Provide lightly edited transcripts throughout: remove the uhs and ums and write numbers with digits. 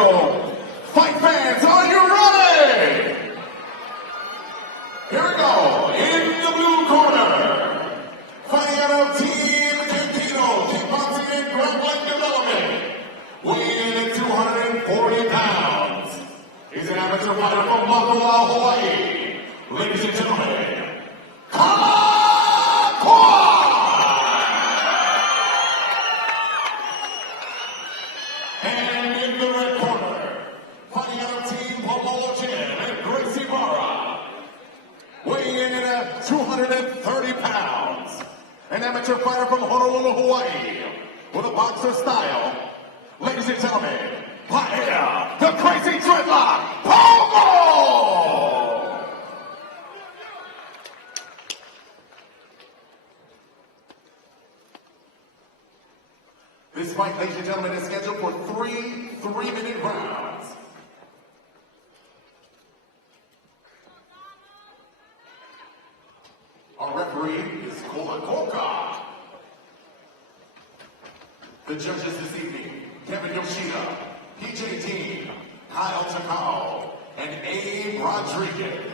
go. Fight fans, are you ready? Here we go. In the blue corner, fighting out of Team Kaneshiro, Kickboxing and Grappling Development, weighing in at 240 pounds. He's an amateur fighter from Middleweight, Hawaii. Ladies and gentlemen, and in the red corner, fighting out of Team and Gracie Barra, weighing in at 230 pounds. An amateur fighter from Honolulu, Hawaii, with a boxer style. Ladies and gentlemen, Paella, the crazy dreadlock, Pogo! This fight, ladies and gentlemen, is scheduled for three 3-minute rounds. Our referee is Koka. The judges this evening, Kevin Yoshida, PJ Dean, Kyle Takao, and Abe Rodriguez.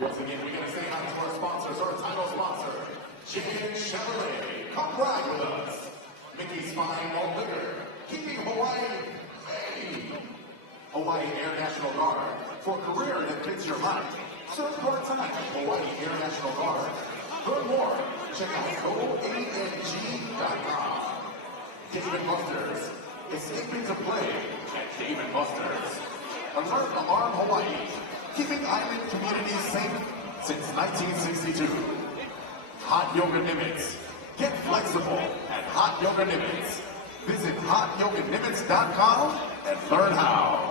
Once again, we're going to say hi to our sponsors, our title sponsor, Chicken Chevrolet. Come ride with us. Mickey's Fine Malt Liquor. Keeping Hawaii. Hey! Hawaii. Hawaii Air National Guard. For a career that fits your life, serve part-time at Hawaii Air National Guard. Learn more. Check out goang.com. Dave & Buster's. Escape into play at Dave & Buster's. Alert Alarm Hawaii. Keeping island communities safe since 1962. Hot Yoga Nimitz. Get flexible at Hot Yoga Nimitz. Visit hotyoganimitz.com and learn how.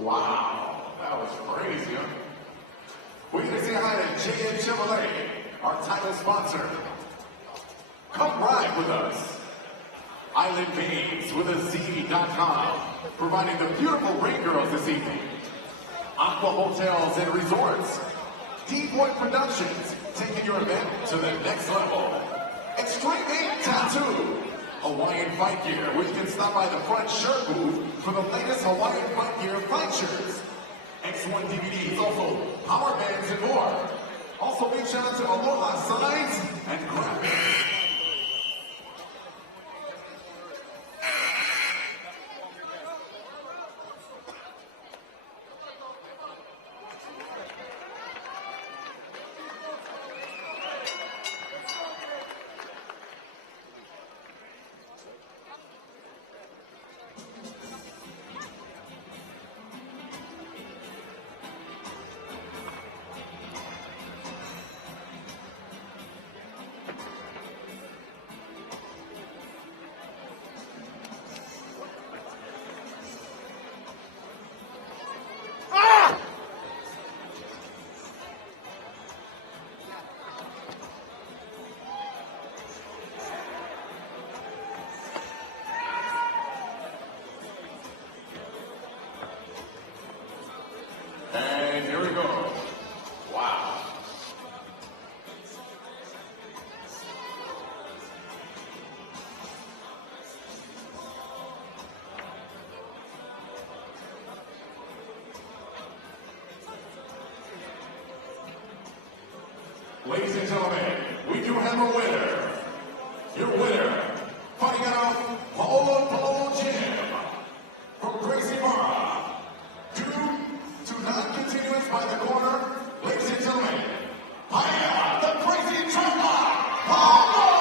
Wow, that was crazy, huh? We're going to say hi to JM Chevrolet, our title sponsor. Come ride with us. Island Games with a Z.com, providing the beautiful rain girls this evening. Aqua Hotels and Resorts. D-Boy Productions, taking your event to the next level. Extreme 8 Tattoo. Hawaiian Fight Gear, where you can stop by the front shirt booth for the latest Hawaiian Fight Gear fight shirts. X1 DVDs, also power bands and more. Also big shout out to Aloha Signs and Graphics. And here we go. Wow. Ladies and gentlemen, we do have a winner. Your winner, fighting out of Polo Gym from Gracie Barra. To non-continuance by the corner, ladies and gentlemen, Haya, the crazy trucker, Holloway!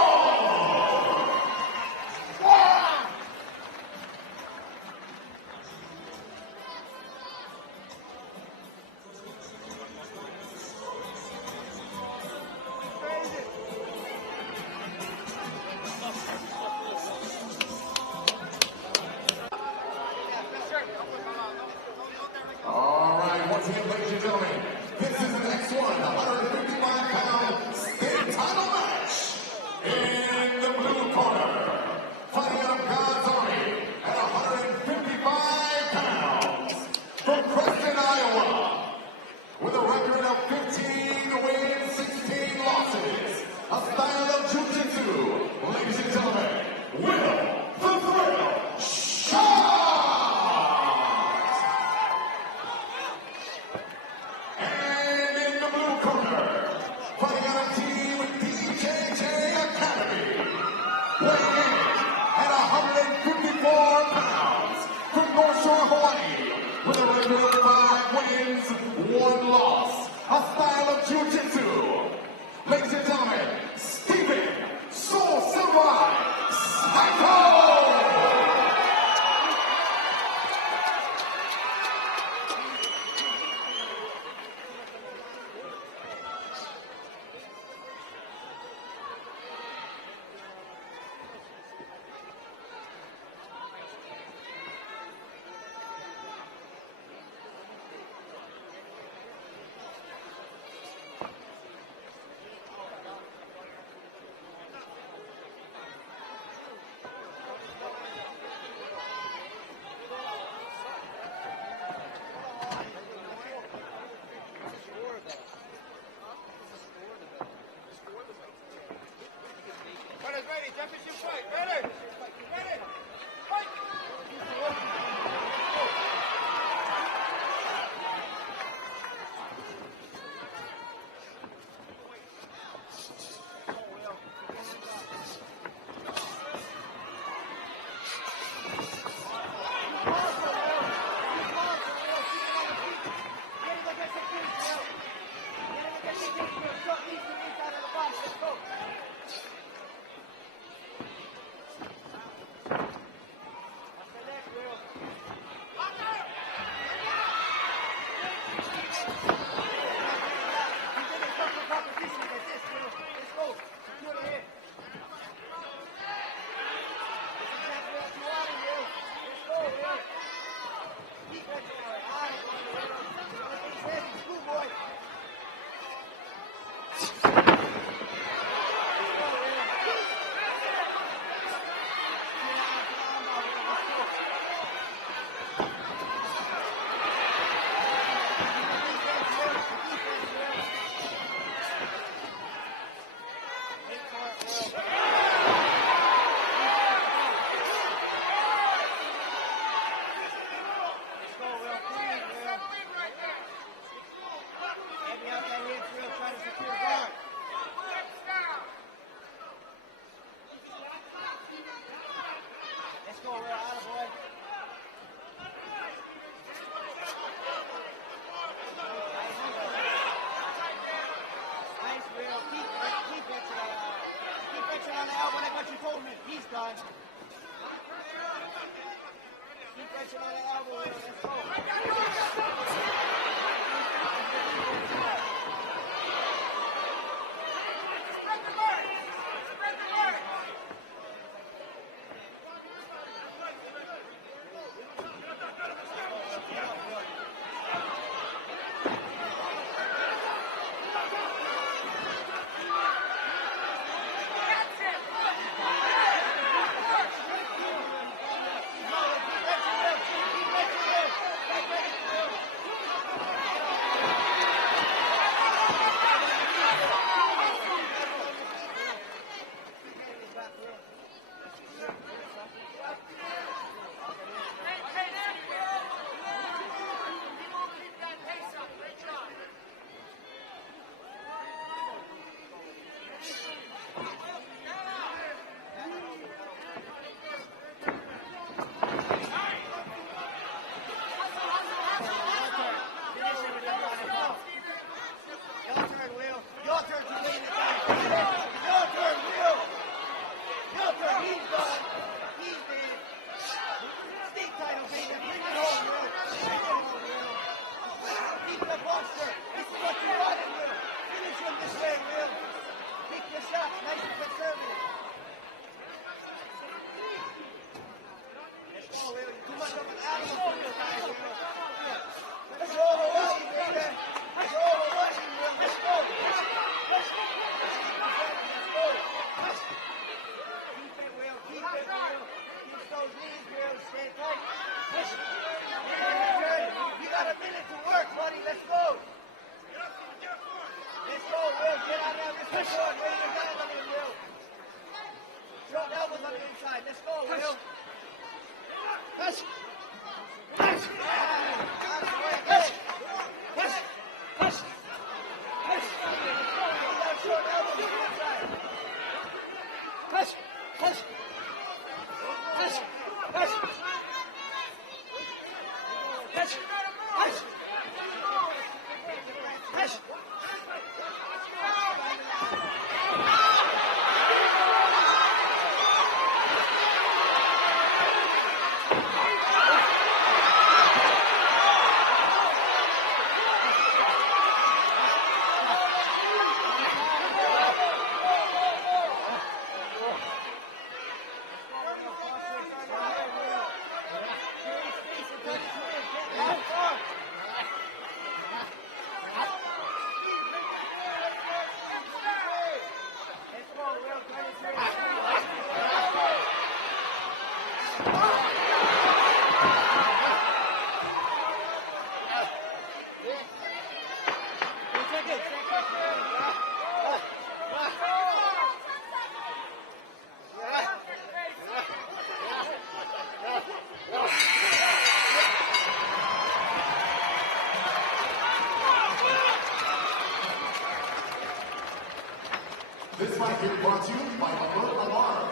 This fight here brought to you by Alert Alarm.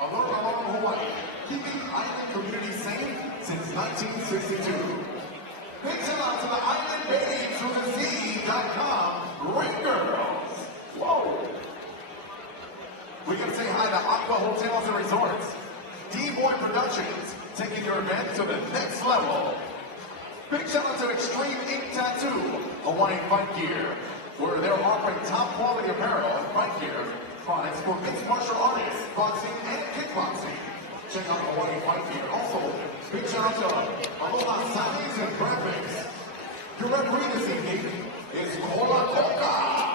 Alert Alarm Hawaii, keeping island community safe since 1962. Big shout out to the Island Babes from the Sea.com. Great girls. Whoa. We can say hi to Aqua Hotels and Resorts. D-Boy Productions, taking your event to the next level. Big shout out to Extreme Ink Tattoo, Hawaiian fight gear, where they're offering top quality apparel and fight gear products for mixed martial artists, boxing, and kickboxing. Check out Hawaiian fight gear. Also, big shout out to Aloha Signs and Graphics. Your referee this evening is Kola Koka.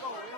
Go.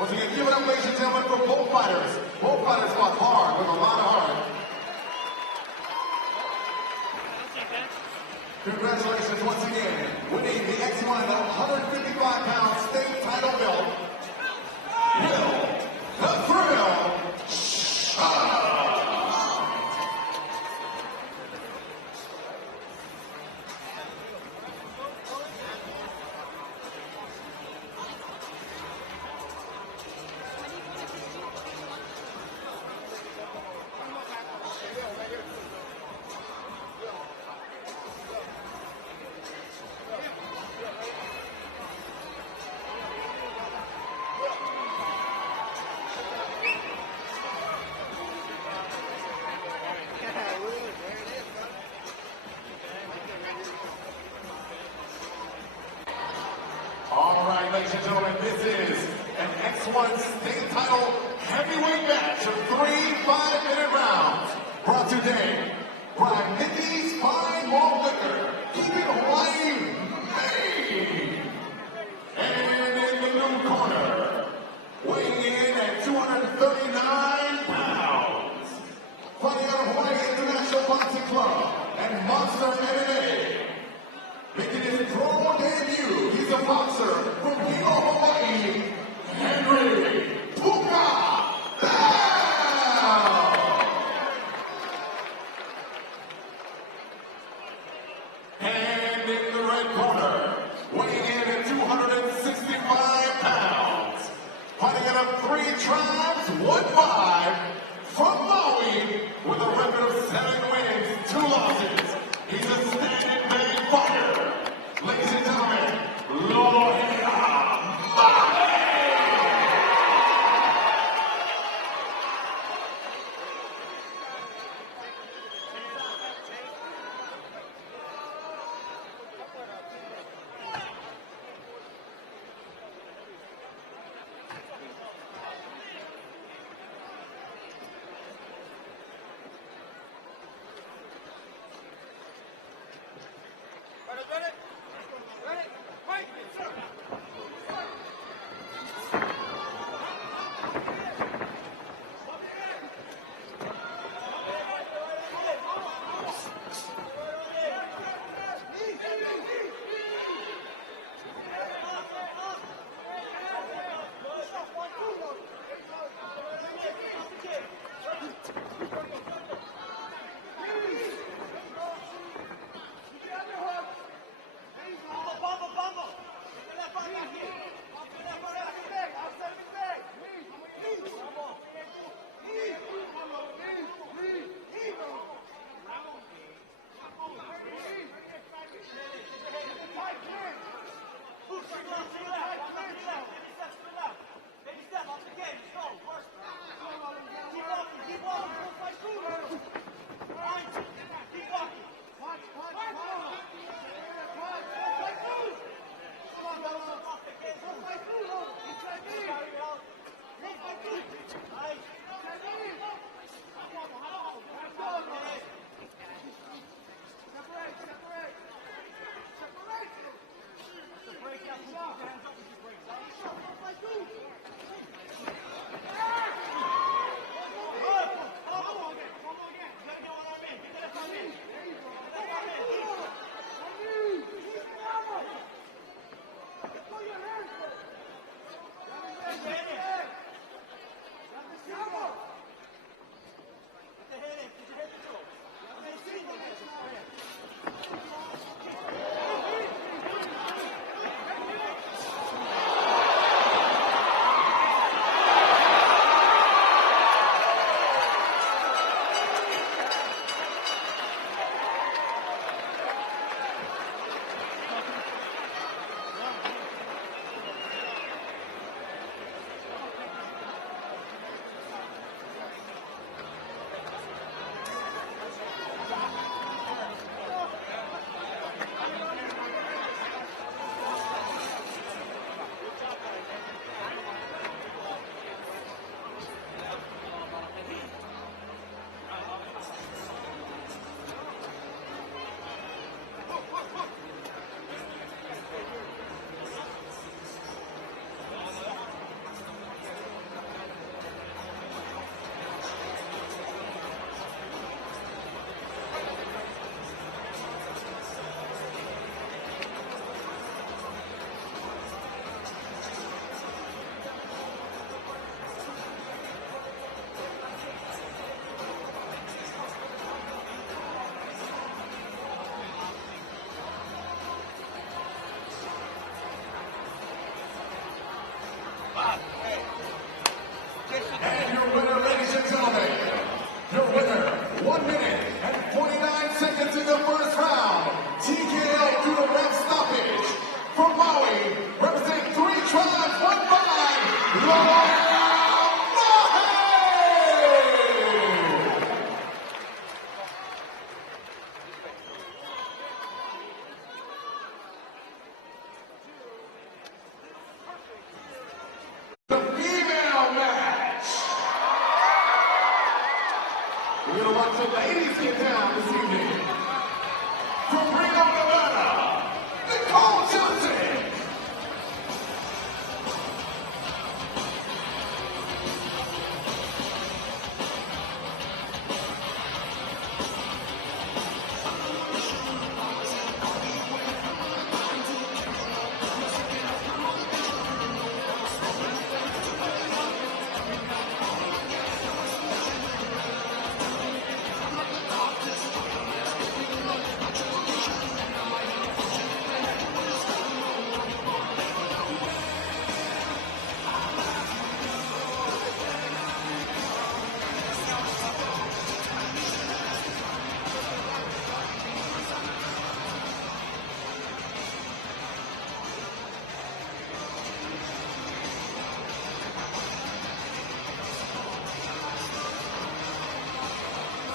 Once again, give it up, ladies and gentlemen, for both fighters. Both fighters fought hard with a lot of heart. Congratulations once again, winning the X1 155-pound state title belt, Will the Thrill Shaw. All right, ladies and gentlemen, this is an X1 state title heavyweight match of 3 5-minute rounds. Brought today by Mickey's Fine Malt Liquor. Keep it Hawaii made. And in the new corner, weighing in at 239 pounds, fighting out of Hawaii International Boxing Club and Monster MMA. Making his pro debut, he's a boxer from Hawaii, Henry Puka. And in the red corner, weighing in at 265 pounds, fighting out of 3 tribes, 1-5, from Maui, with a record of 7 wins, 2 losses. He's a standing bang fighter. Ladies and gentlemen, Lord Mahi! to watch the ladies get down this evening. From Reno, Nevada, Nicole Johnson.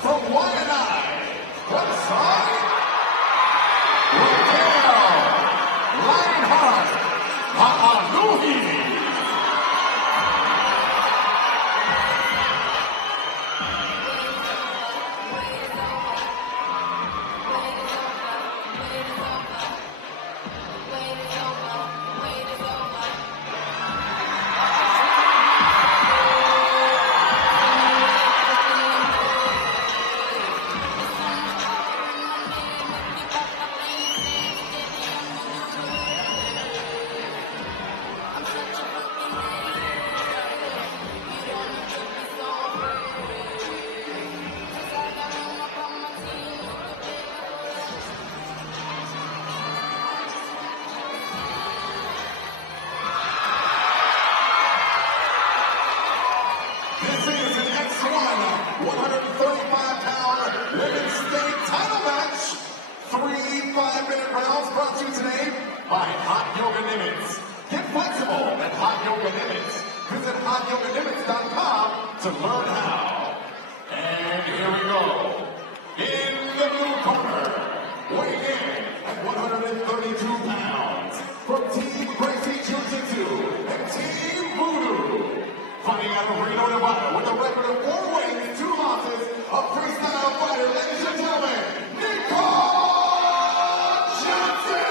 From Waianae, website, Raquel Lionheart Ha'anuhi. This is an X1 135-pound women's state title match. 3 5-minute rounds brought to you today by Hot Yoga Nimitz. Get flexible at Hot Yoga Nimitz. Visit hotyoganimitz.com to learn how. And here we go. In the blue corner, weighing in at 132 pounds, from Team Gracie Jiu-Jitsu and Team Voodoo. Fighting out of Reno, Nevada, with a record of 4 wins, 2 losses, a freestyle fighter, ladies and gentlemen, Nicole Johnson!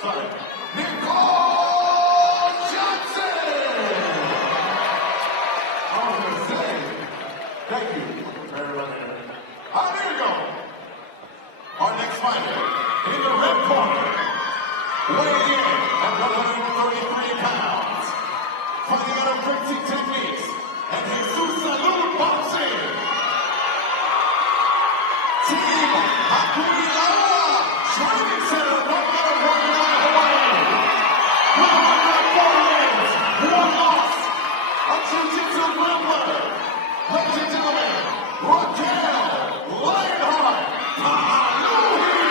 Sorry, Nicole Johnson! I was going to say, thank you very much. Here we go. Our next fighter, in the red corner, weighing in at 133 pounds, fighting out of Gracie Techniques and Jesus Salud Boxing. Team Hakui'awa Training Center, right out of Hawaii. With a record of 4 wins, 1 loss, a jiu-jitsu grappler. Ladies and gentlemen, Raquel Lionheart Ha'anuhi.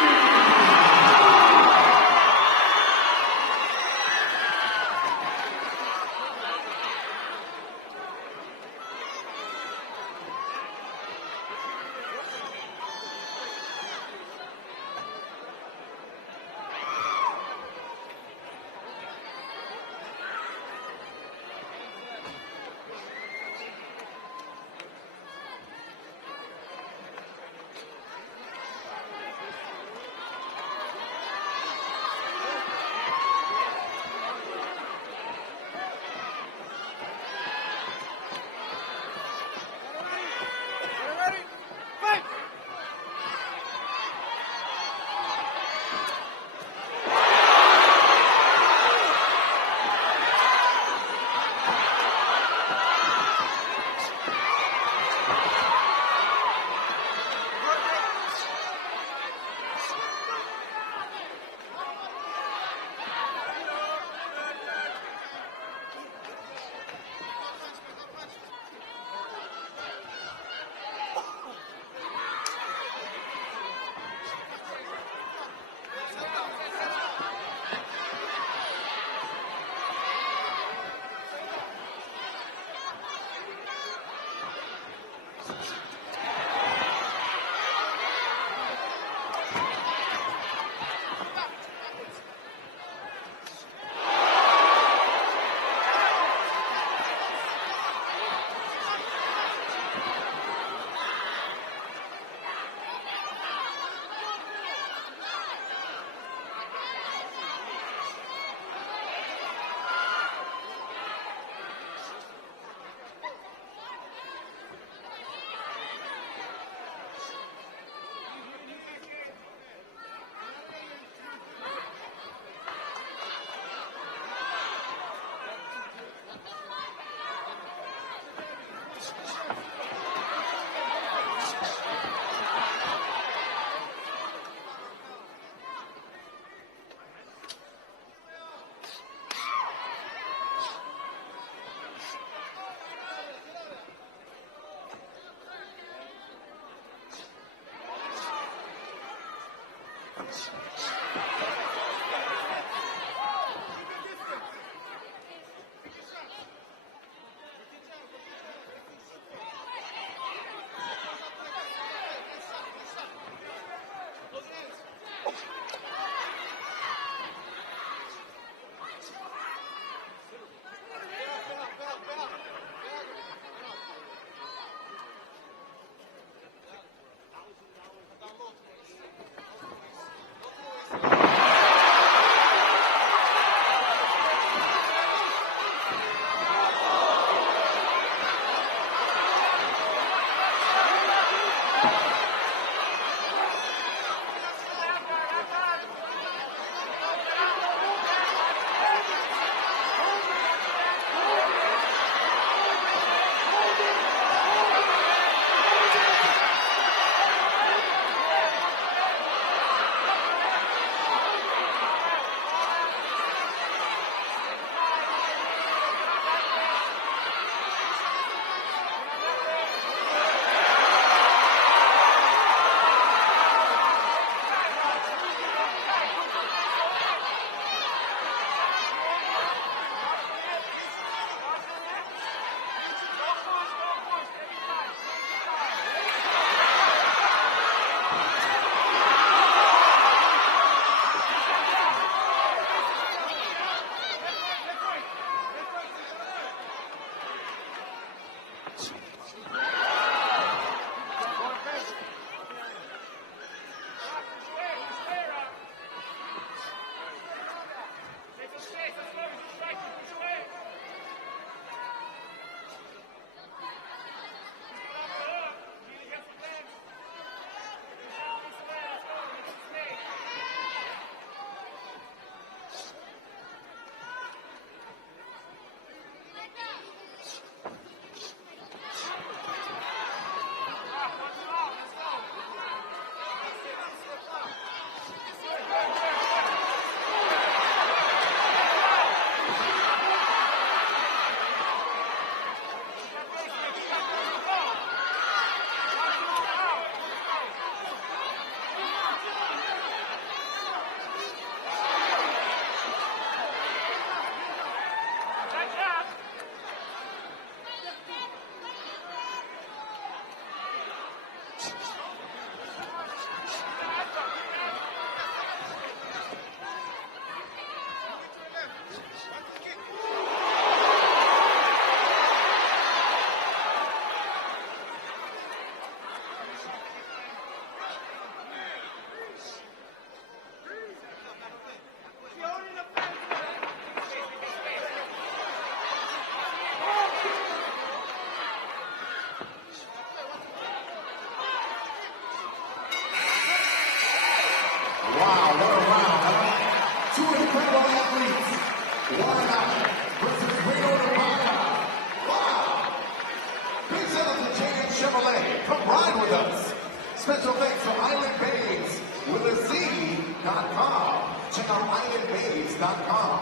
Special thanks to Island Babes with a Z.com. Check out islandbabes.com.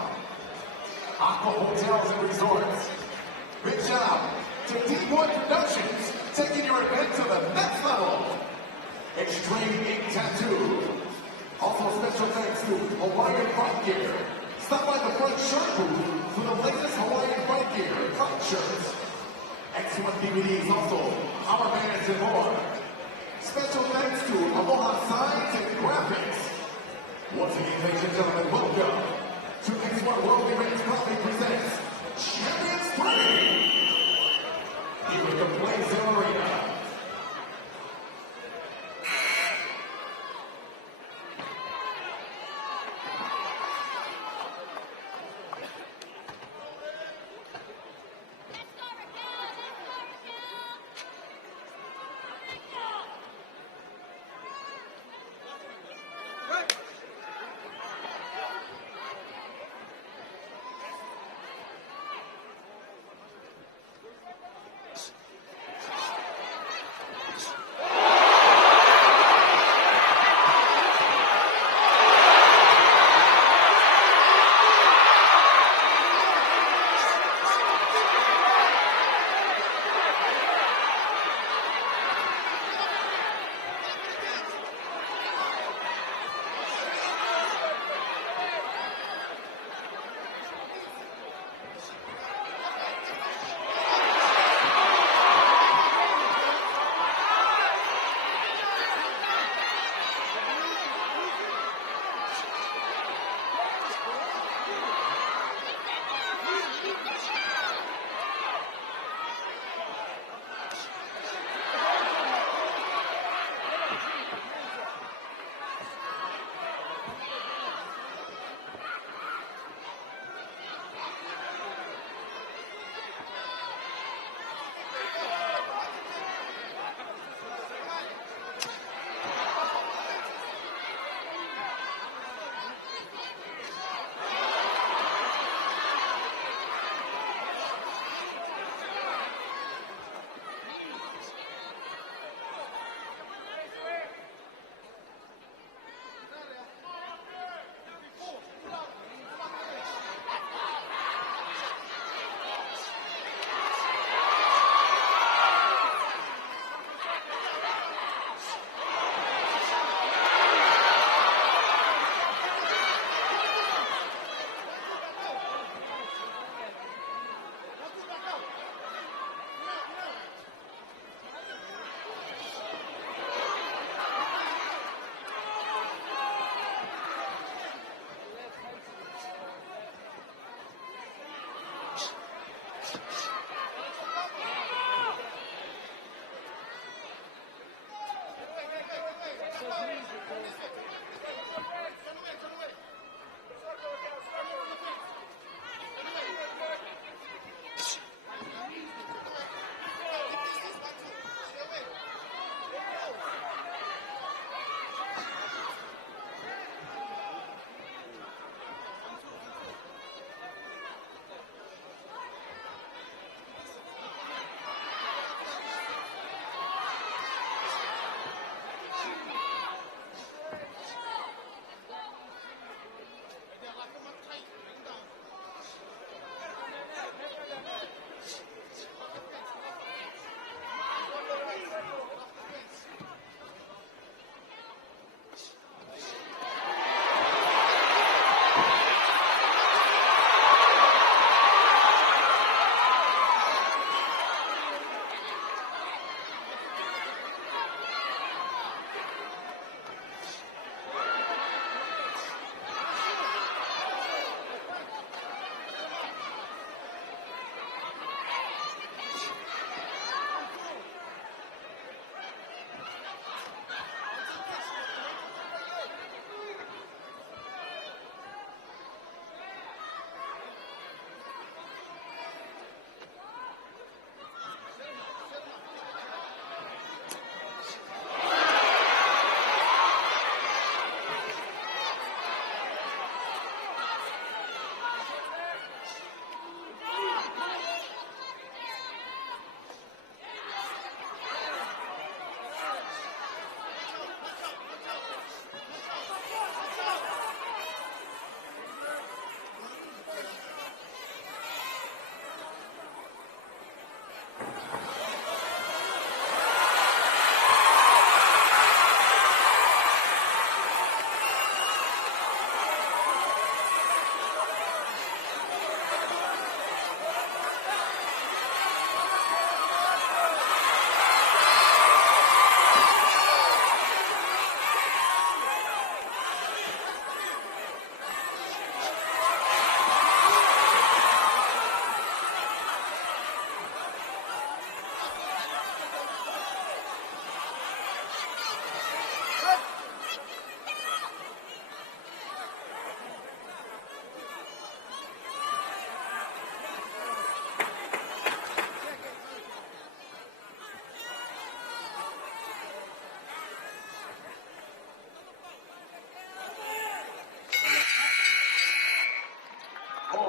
Aqua Hotels and Resorts. Big shout out to D-Boy Productions, taking your event to the next level. Extreme Ink Tattoo. Also special thanks to Hawaiian Fight Gear. Stop by the front shirt booth for the latest Hawaiian Fight Gear fight shirts. Excellent DVDs also, Power Bands and more. Special thanks to Aloha Signs and Graphics. Once again, ladies and gentlemen, welcome to Next One World Events proudly presents Champions 3 here at the Blaze Arena.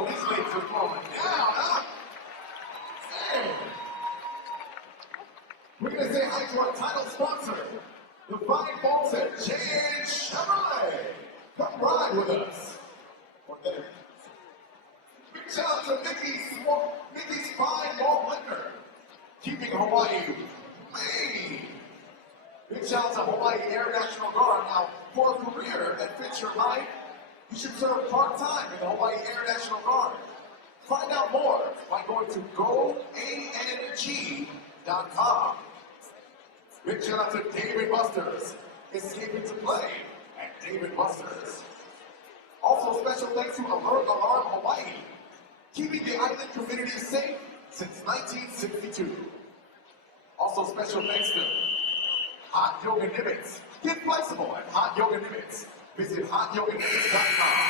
Oh, these legs are falling down, huh? Hey. We're going to say hi to our title sponsor, the fine folks at Chevrolet. Come ride with us. Big shout out to Mickey's Fine Malt Liquor, keeping Hawaii made. Big shout out to Hawaii Air National Guard. Now, for a career that fits your life, you should serve part-time in the Hawaii Air National Guard. Find out more by going to goang.com. Big shout out to David Buster's, escaping to play at David Buster's. Also, special thanks to Alert Alarm Hawaii, keeping the island community safe since 1962. Also, special thanks to Hot Yoga Nibbits. Get flexible at Hot Yoga Nibbits. Visit hotyoganibbits.com.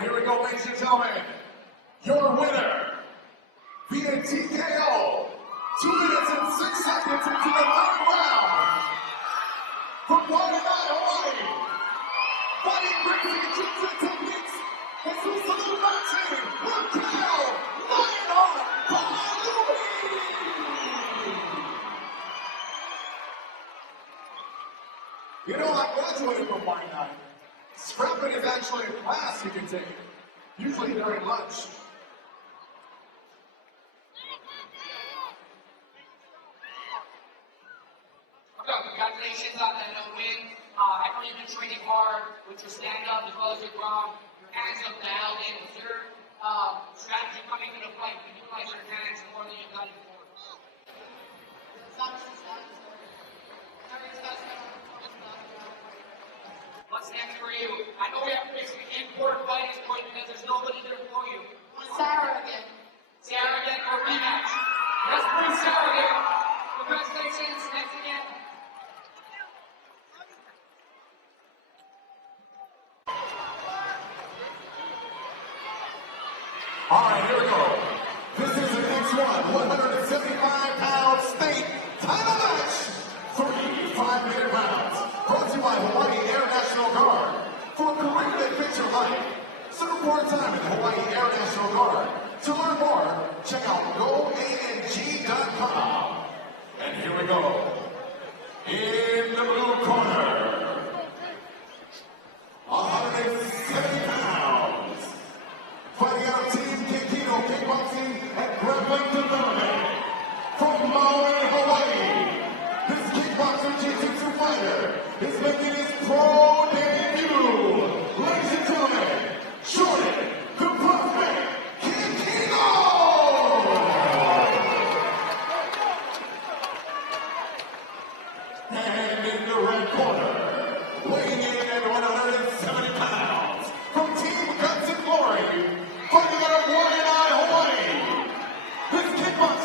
Here we go, ladies and gentlemen. Your winner, via TKO, 2 minutes and 6 seconds into the third round. From Wallace, Hawaii, fighting crazy jiu-jitsu techniques, and Susan Martin, Raquel, Lionheart, Holloway. You know, I graduated from White Knight. Scrapping is actually a class you can take, usually during lunch. with your stand up as well as your ground, your hands up dialed in. With your strategy coming into the fight, you utilize your hands more than you've done before. What's next for you? I know we have to basically import fighting point because there's nobody there for you. Sarah again. Sarah again for a rematch. Let's bring Sarah again. Congratulations. Next again. All right, here we go. This is the next one, 175-pound state title match. 3 5-minute rounds. Brought to you by Hawaii Air National Guard. For a career that fits your life. Serve more time in the Hawaii Air National Guard. To learn more, check out goang.com. And here we go. In the blue corner, 170 pounds. Fighting out Team Kaneshiro Kickboxing and Grappling Development. From Maui, Hawaii, this kickboxer jiu-jitsu fighter is making his pro debut. Ladies and gentlemen, Jordan, the Prospect, Kaneshiro! And in the red corner, weighing in at 170 pounds, from Team Guts and Glory, fighting out of Hawaii, this kickboxer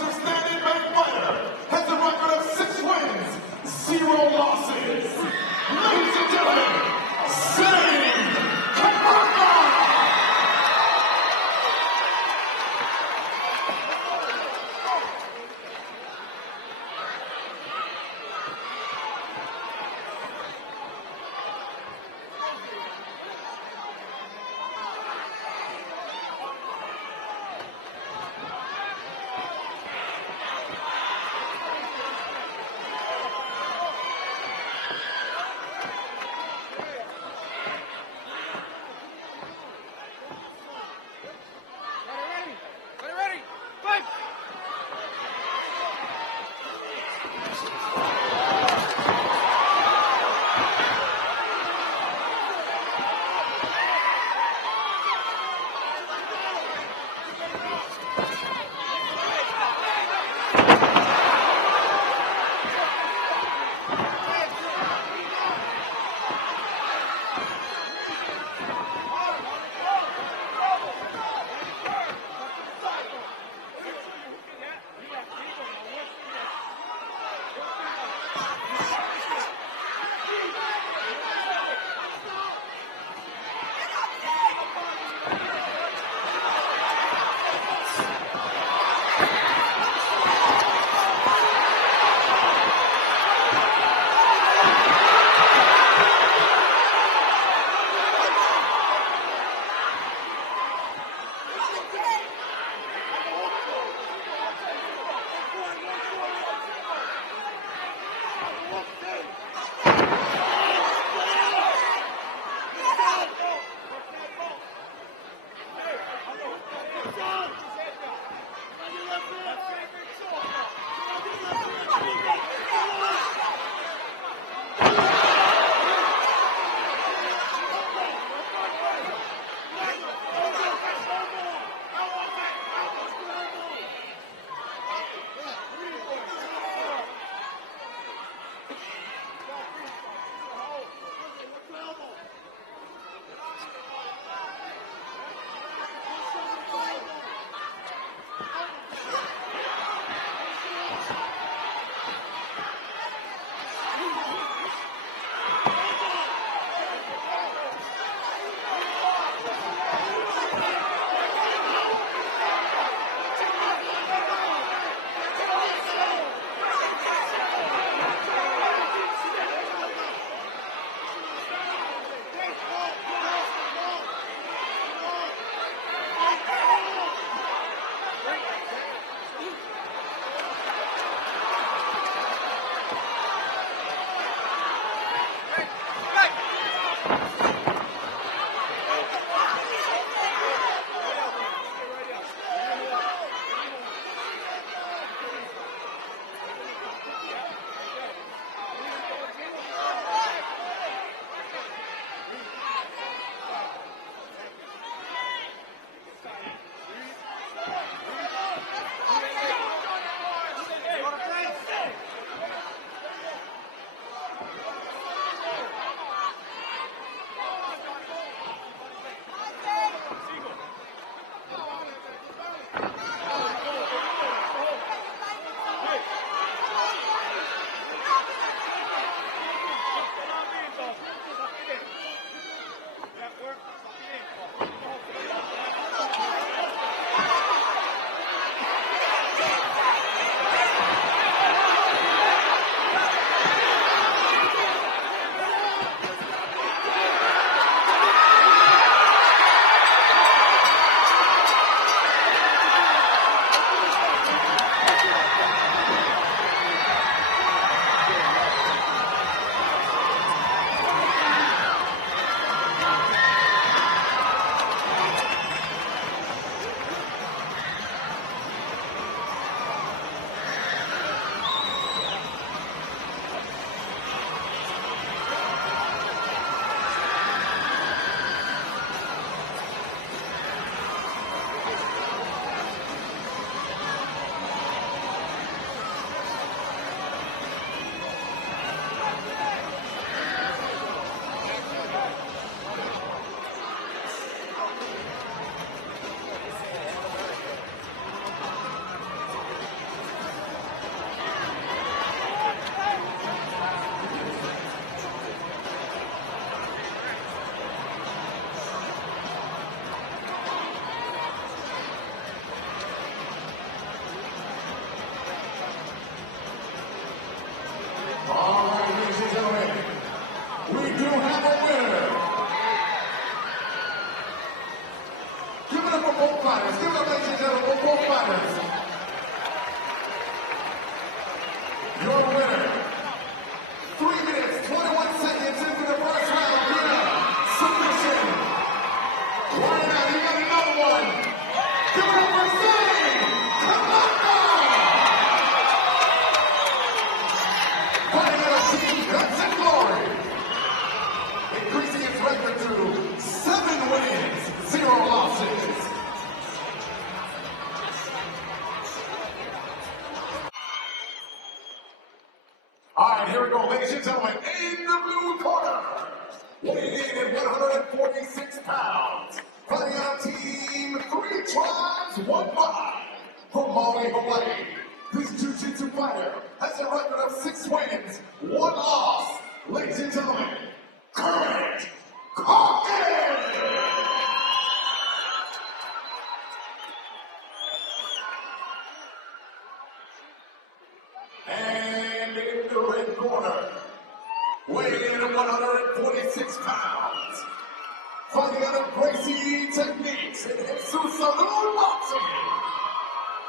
And here we go, ladies and gentlemen, in the blue corner, weighing in at 146 pounds, fighting on Team 3 Tribes 1-5 from Maui, Hawaii. This jiu-jitsu fighter has a record of 6 wins, 1 loss. Ladies and gentlemen, Current Hawkins! And in the red corner, weighing in at 146 pounds, fighting out of Gracie Techniques and Jesus Salud Boxing.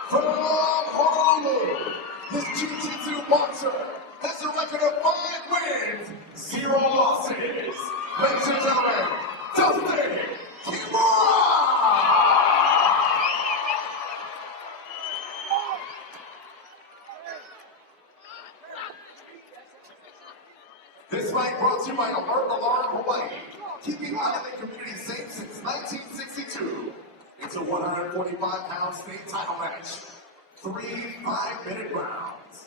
From Honolulu, this jiu-jitsu boxer has a record of 5 wins, 0 losses. Ladies and gentlemen, Dustin Kimura! This fight brought to you by Alert Alarm Hawaii, keeping Island community safe since 1962. It's a 145-pound state title match. 3 5-minute rounds.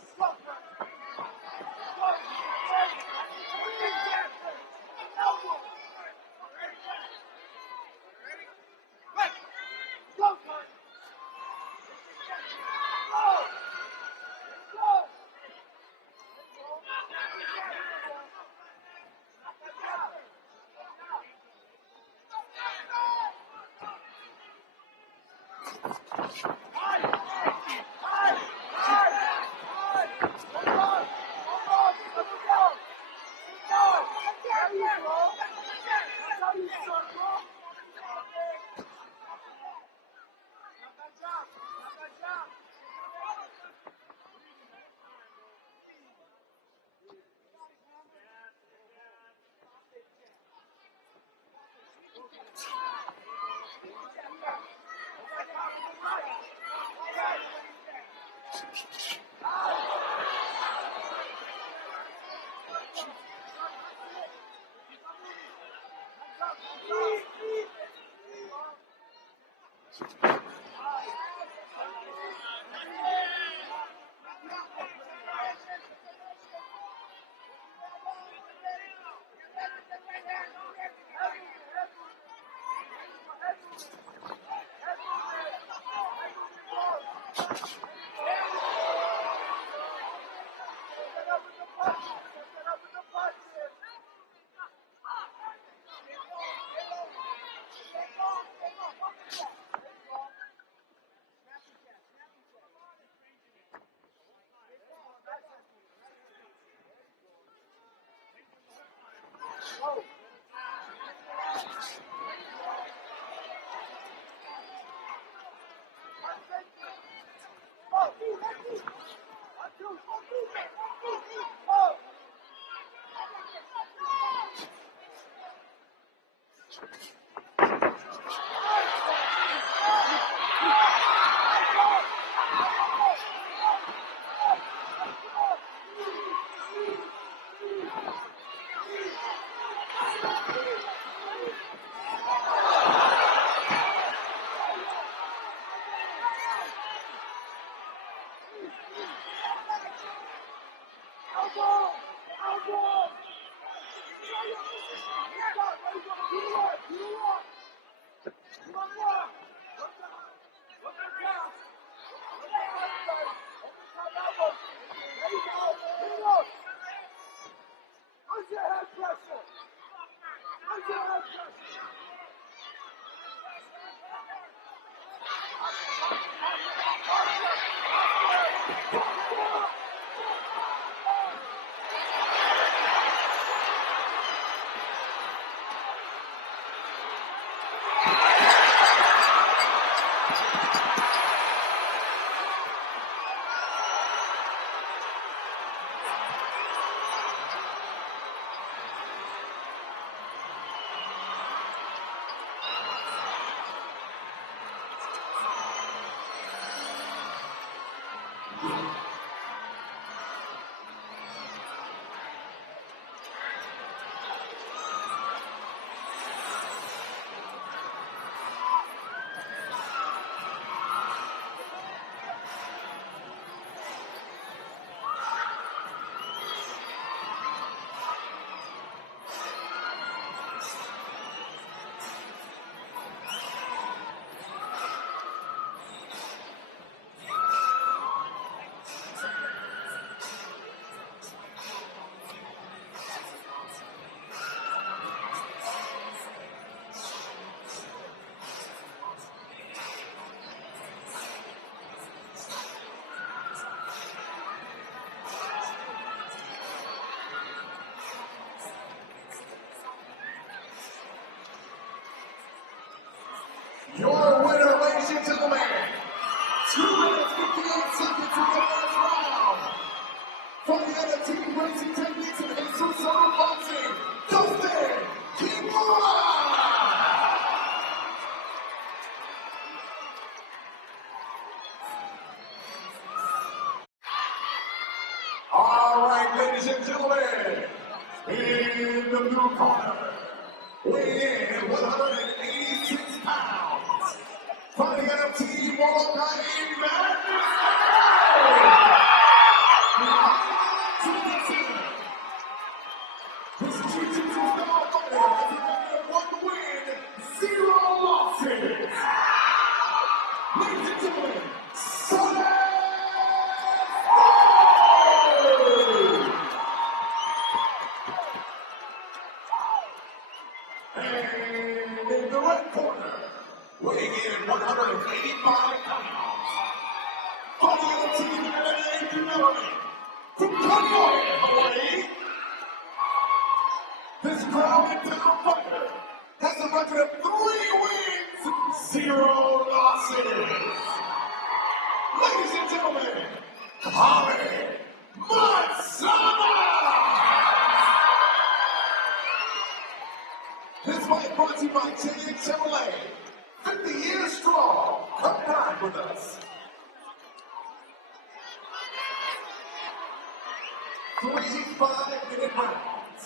Ladies and gentlemen, in the blue corner, weighing in 186 pounds, fighting out of Team Wallace, Madness. This jiu-jitsu style fighter has a record of 1 win, 0 losses. Ladies and gentlemen, Sarmiento! And in the red corner, weighing in 185 pounds, fighting out of Team MMA from Kaneshiro, Hawaii. This ground and pound fighter has a record of 3 wins, 0 losses. Ladies and gentlemen, Holloway. This fight brought to you by Chevrolet. 50 years strong. Come ride with us. 3 5-minute rounds.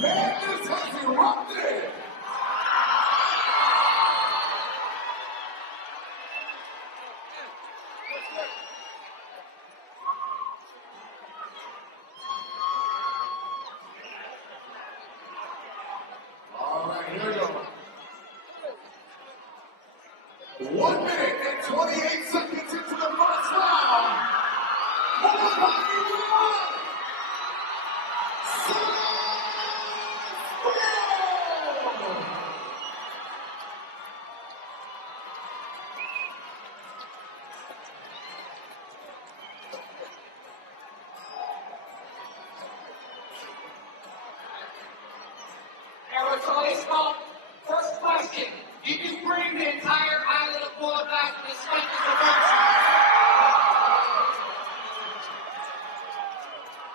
Madness has erupted. All right, here we go. 1 minute and 28 seconds into the first round. right, so let's go. First question. Did you bring the entire island of Boa back to this fight this event?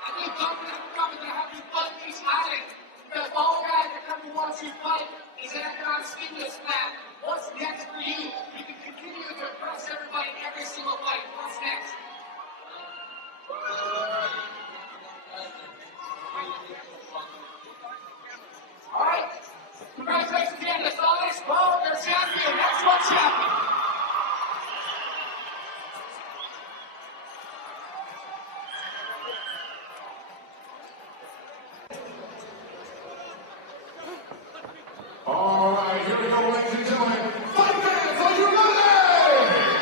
I think government to have you fund these islands because all guys that come to watch you fight is an economic stimulus plan. What's next for you? You can continue to impress everybody in every single fight. What's next? All right. Congratulations again. That's all this. Well, they're champion. Next one, champion. All right, here we go, ladies and gentlemen. Fight fans, are you ready?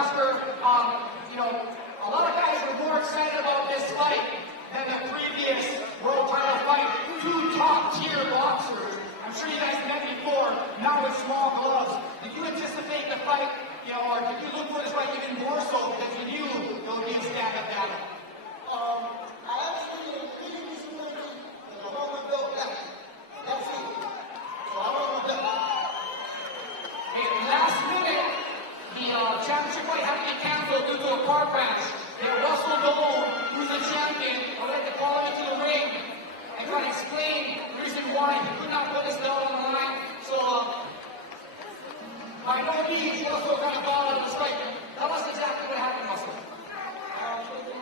Oscar, you know, a lot of guys are more excited about this fight than the previous world title fight. Two top-tier boxers. I'm sure you guys met before, now with small gloves. Did you anticipate the fight, you know, or did you look for this fight even more so because you knew it would be a stand-up battle? I actually didn't disappoint me. I want my belt back. That's it. So I want my belt back. Hey, last minute, the championship fight had to be canceled due to a car crash. Russell Dole, who's the champion, would like to call him into the ring and try to explain the reason why he could not put his belt on the line. So, by no means, Russell kind of bought out of this fight. Tell us exactly what happened, Russell. Afterwards, it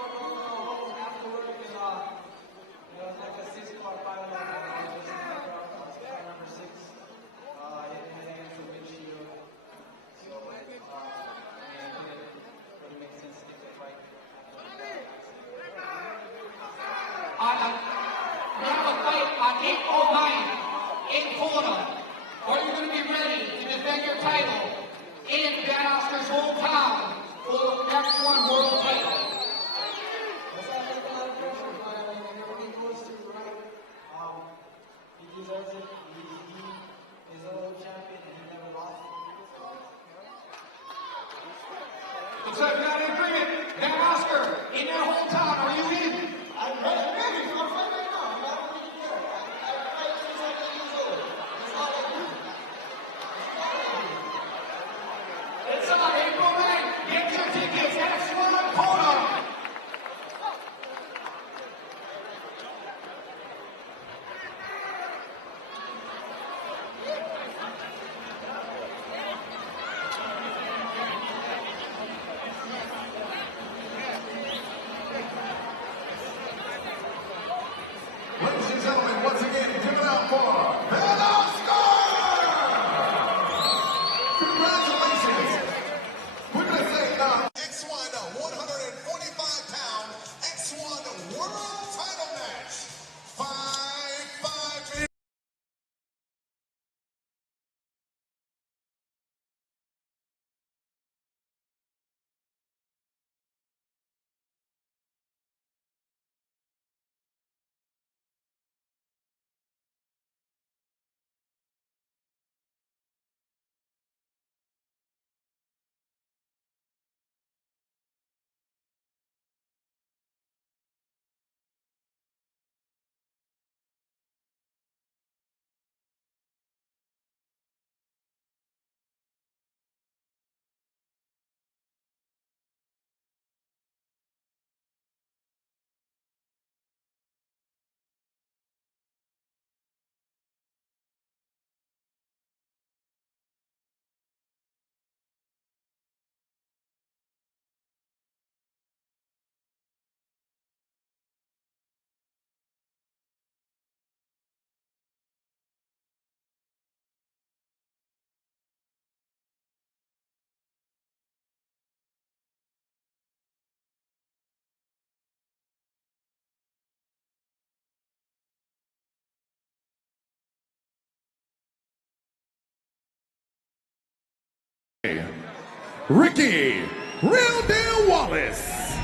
was like a 6-car final. I was fight number 6. I hit my hands with Kaneshiro. So, it wouldn't make sense to get the fight. We have a fight on 8:09 in Kona. Are you going to be ready to defend your title in Dan Oscar's hometown for the next one world title? That's not like a lot of pressure, but I mean, whenever he goes to, right, he deserves it. He is a world champion and he never lost. Looks like we got an agreement. Dan Oscar, in your hometown, are you in? I'm ready for a fight right now. I'm not really there. I fight since I'm 8 years old. That's all I do. It's on April 9th. Get your tickets. Next one on Kona. Ladies and gentlemen, once again, give it up for Ben Oscar! Congratulations! We're going to say X1 145-pound X1 World Title Match. 5 minutes. Ricky Real Deal Wallace.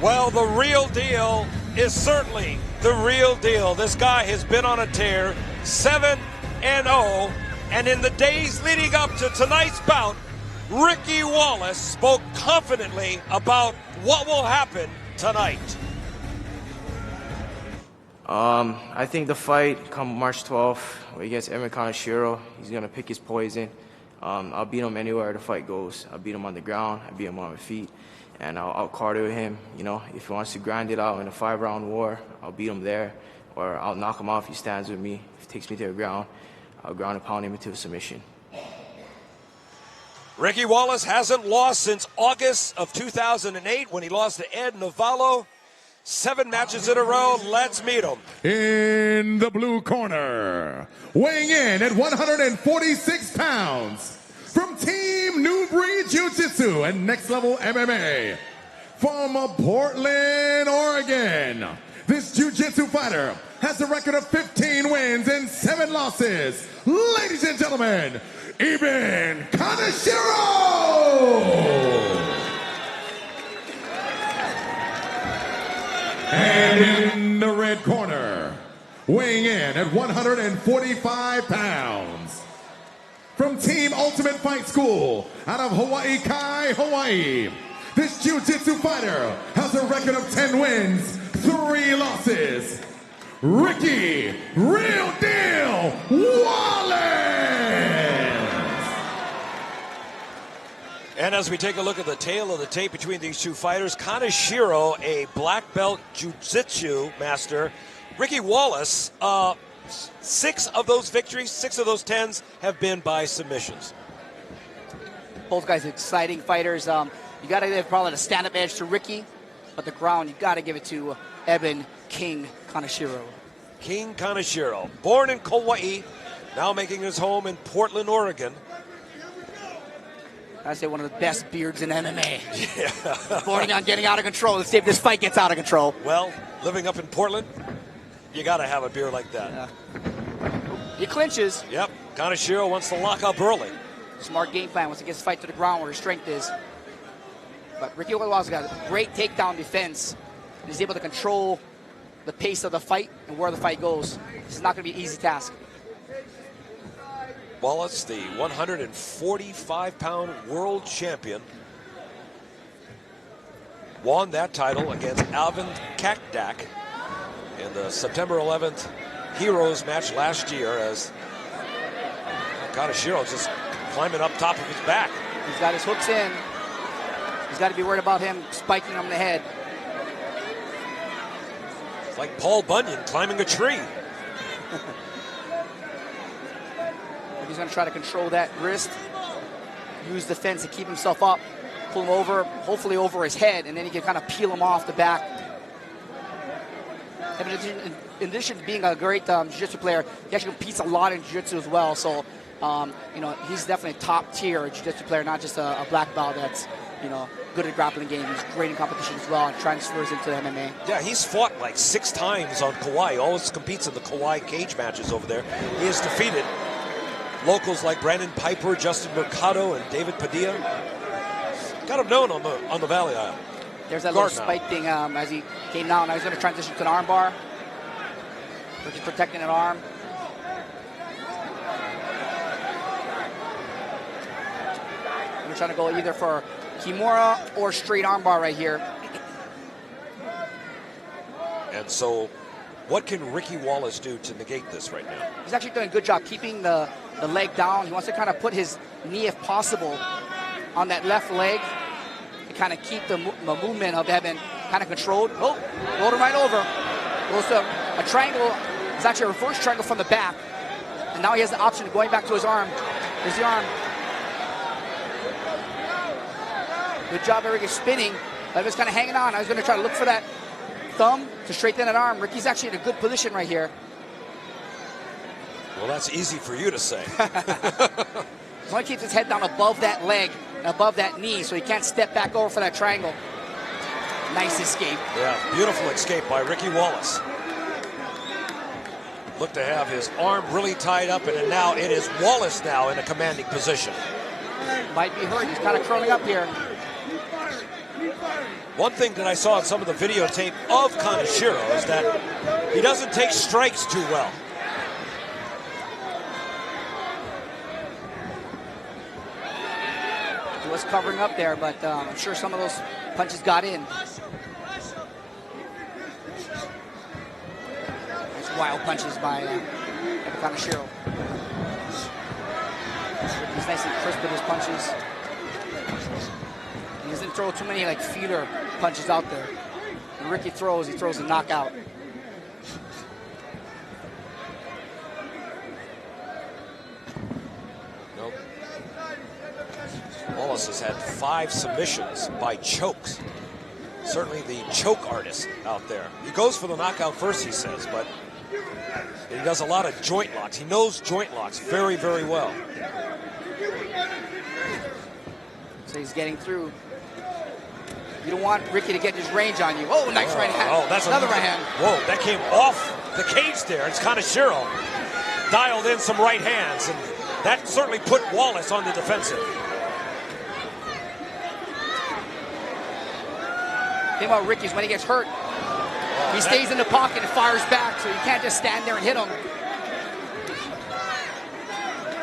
Well, the real deal is certainly the real deal. This guy has been on a tear, 7-0, and in the days leading up to tonight's bout, Ricky Wallace spoke confidently about what will happen tonight. I think the fight come March 12th against Kaneshiro, he's going to pick his poison. I'll beat him anywhere the fight goes. I'll beat him on the ground, I'll beat him on my feet, and I'll cardio him. You know, if he wants to grind it out in a 5-round war, I'll beat him there, or I'll knock him off if he stands with me. If he takes me to the ground, I'll ground and pound him into a submission. Ricky Wallace hasn't lost since August of 2008 when he lost to Ed Navallo. 7 matches in a row. Let's meet him. In the blue corner, weighing in at 146 pounds, from Team New Breed Jiu-Jitsu and Next Level MMA, from Portland, Oregon, This jiu-jitsu fighter has a record of 15 wins and 7 losses. Ladies and gentlemen, Ibn Kaneshiro! And in the red corner, weighing in at 145 pounds, from Team Ultimate Fight School out of Hawaii Kai, Hawaii, this jiu-jitsu fighter has a record of 10 wins, 3 losses. Ricky Real Deal Wallace! And as we take a look at the tail of the tape between these two fighters, Kaneshiro, a black belt jiu-jitsu master. Ricky Wallace, 6 of those victories, 6 of those 10s have been by submissions. Both guys exciting fighters. You got to give probably the stand-up edge to Ricky, but the ground, you got to give it to Eben King Kaneshiro. King Kaneshiro, born in Kauai, now making his home in Portland, Oregon. I say one of the best beards in MMA. Yeah. Bordering on getting out of control. Let's see if this fight gets out of control. Well, living up in Portland, you got to have a beard like that. Yeah. He clinches. Yep, Kaneshiro wants to lock up early. Smart game plan once he gets the fight to the ground where his strength is. But Ricky Wallace got a great takedown defense. He's able to control the pace of the fight and where the fight goes. This is not going to be an easy task. Wallace, the 145-pound world champion, won that title against Alvin Kakdak in the September 11th Heroes match last year, as Kaneshiro just climbing up top of his back. He's got his hooks in. He's got to be worried about him spiking him in the head. It's like Paul Bunyan climbing a tree. He's going to try to control that wrist, use the fence to keep himself up, pull him over, hopefully over his head, and then he can kind of peel him off the back. And in addition to being a great jiu-jitsu player, he actually competes a lot in jiu-jitsu as well. So, you know, he's definitely a top-tier jiu-jitsu player, not just a black belt that's, you know, good at grappling game. He's great in competition as well and transfers into the MMA. Yeah, he's fought like 6 times on Kauai. Always competes in the Kauai cage matches over there. He has defeated locals like Brandon Piper, Justin Mercado, and David Padilla. Got him known on the Valley Isle. There's that little spike thing as he came down. Now he's going to transition to an arm bar. Ricky's protecting an arm. We're trying to go either for Kimura or straight arm bar right here. And so, what can Ricky Wallace do to negate this right now? He's actually doing a good job keeping the leg down. He wants to kind of put his knee, if possible, on that left leg to kind of keep the movement of Eben kind of controlled. Oh, rolled him right over. Goes to a triangle. It's actually a reverse triangle from the back. And now he has the option of going back to his arm. There's the arm. Good job, Eric is spinning. Eben's kind of hanging on. I was going to try to look for that thumb to straighten that arm. Ricky's actually in a good position right here. Well, that's easy for you to say. As long as he keeps his head down above that leg, above that knee, so he can't step back over for that triangle. Nice escape. Yeah, beautiful escape by Ricky Wallace. Looked to have his arm really tied up, and now it is Wallace now in a commanding position. Might be hurt. He's kind of curling up here. One thing that I saw in some of the videotape of Kaneshiro is that he doesn't take strikes too well. He was covering up there, but I'm sure some of those punches got in. Nice wild punches by Kaneshiro. He's nice and crisp with his punches. He doesn't throw too many like feeder punches out there. When Ricky throws, he throws a knockout. Nope. Wallace has had 5 submissions by chokes. Certainly the choke artist out there. He goes for the knockout first, he says, but he does a lot of joint locks. He knows joint locks very, very well. So he's getting through. You don't want Ricky to get his range on you. Oh, nice right hand. Oh, that's another right hand. Whoa, that came off the cage there. It's Kaneshiro dialed in some right hands, and that certainly put Wallace on the defensive. The thing about Ricky's when he gets hurt, he stays in the pocket and fires back, so you can't just stand there and hit him.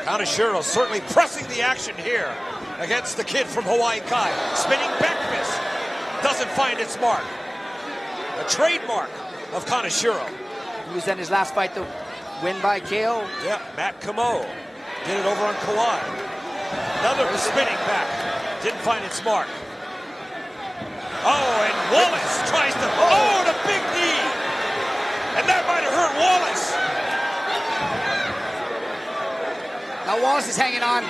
Kaneshiro certainly pressing the action here against the kid from Hawaii Kai. Spinning back fist. Doesn't find its mark. A trademark of Kaneshiro. He was in his last fight to win by KO. Yeah, Matt Camo did it over on Kawhi. Another spinning back. Didn't find its mark. Oh, and Wallace tries to... Oh, the big knee! And that might have hurt Wallace. Now Wallace is hanging on.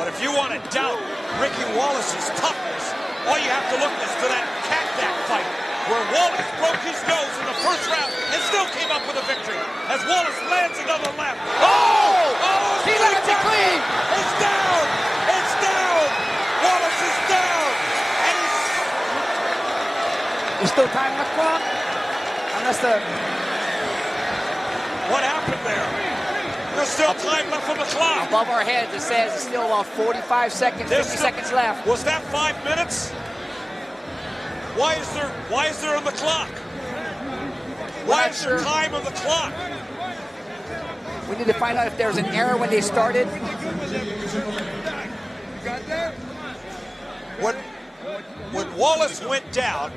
But if you want to doubt Ricky Wallace's toughness, all you have to look is to that cat fight where Wallace broke his nose in the first round and still came up with a victory as Wallace lands another left. Oh! He lands it clean! It's down! It's down! Wallace is down! And There's still time on the clock. Unless the... What happened there? There's still time left on the clock. Above our heads, it says it's still about 45 seconds, 50 seconds left. Was that 5 minutes? Why is there on the clock? Why is there time on the clock? We need to find out if there's an error when they started. When Wallace went down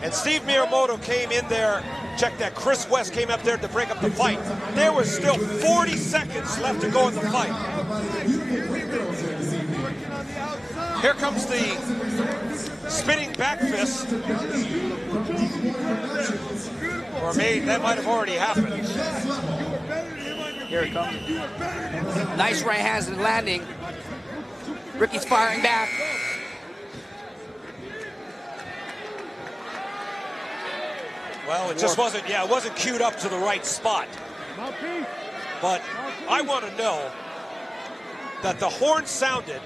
and Steve Miyamoto came in there, check that, Chris West came up there to break up the fight. There was still 40 seconds left to go in the fight. Here comes the spinning back fist. Or maybe that might have already happened. Here it comes. Nice right hands and landing. Ricky's firing back. Well, it just wasn't, it wasn't queued up to the right spot. But I want to know that the horn sounded,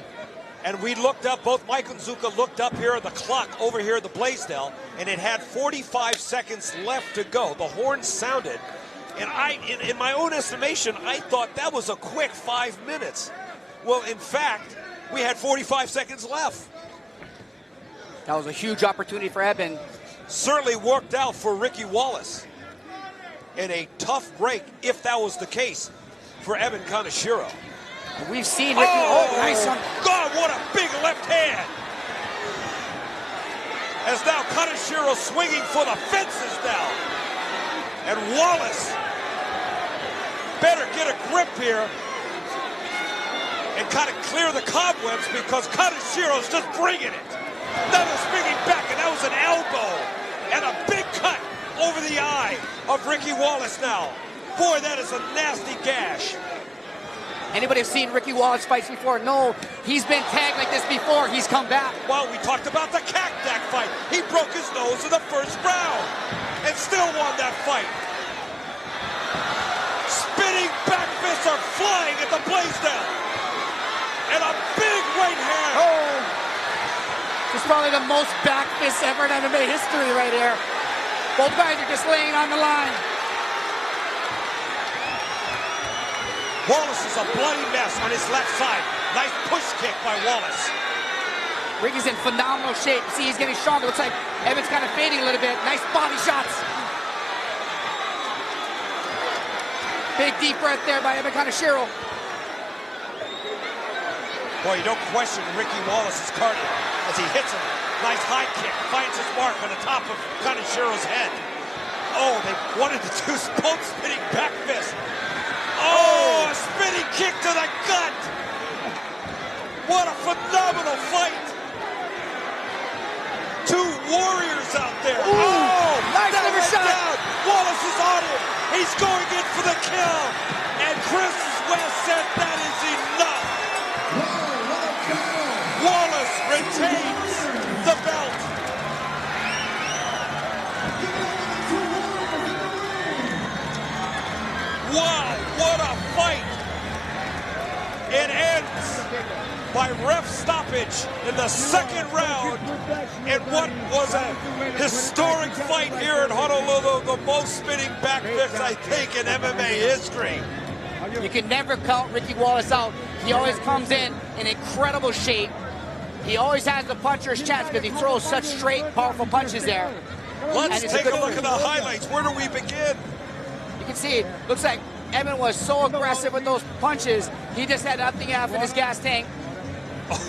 and we looked up, both Mike and Zuka looked up here at the clock over here at the Blaisdell, and it had 45 seconds left to go. The horn sounded, and in my own estimation, I thought that was a quick 5 minutes. Well, in fact, we had 45 seconds left. That was a huge opportunity for Eben. Certainly worked out for Ricky Wallace in a tough break, if that was the case, for Eben Kaneshiro. We've seen Ricky. Oh, nice one. God, what a big left hand. As now Kaneshiro swinging for the fences now. And Wallace better get a grip here and kind of clear the cobwebs because Kaneshiro's just bringing it. Another spinning back, and that was an elbow. And a big cut over the eye of Ricky Wallace now. Boy, that is a nasty gash. Anybody have seen Ricky Wallace fights before? No, he's been tagged like this before. He's come back. Well, we talked about the Cactac fight. He broke his nose in the first round and still won that fight. Spinning back fists are flying at the Blaisdell. And a big right hand. Oh, it's probably the most back fists ever in MMA history right here. Both guys are just laying on the line. Wallace is a bloody mess on his left side. Nice push kick by Wallace. Ricky's in phenomenal shape. See, he's getting stronger. Looks like Evan's kind of fading a little bit. Nice body shots. Big deep breath there by Eben Kaneshiro. Boy, you don't question Ricky Wallace's cardio as he hits him. Nice high kick, finds his mark on the top of Kaneshiro's head. Oh, they wanted to do both spinning back fists. Oh, a spinning kick to the gut. What a phenomenal fight. Two warriors out there. Ooh, oh, nice liver shot. Down. Wallace is on it. He's going in for the kill. And Chris West said that is enough. Wallace retains the belt. Wow, what a fight. It ends by ref stoppage. stoppage in the second round in what was a historic fight here at Honolulu, the most spinning back fists, I think, in MMA history. You can never count Ricky Wallace out. He always comes in incredible shape. He always has the puncher's chance because he throws such straight, powerful punches there. Let's take a look at the highlights. Where do we begin? You can see, looks like Evan was so aggressive with those punches, he just had nothing left in his gas tank.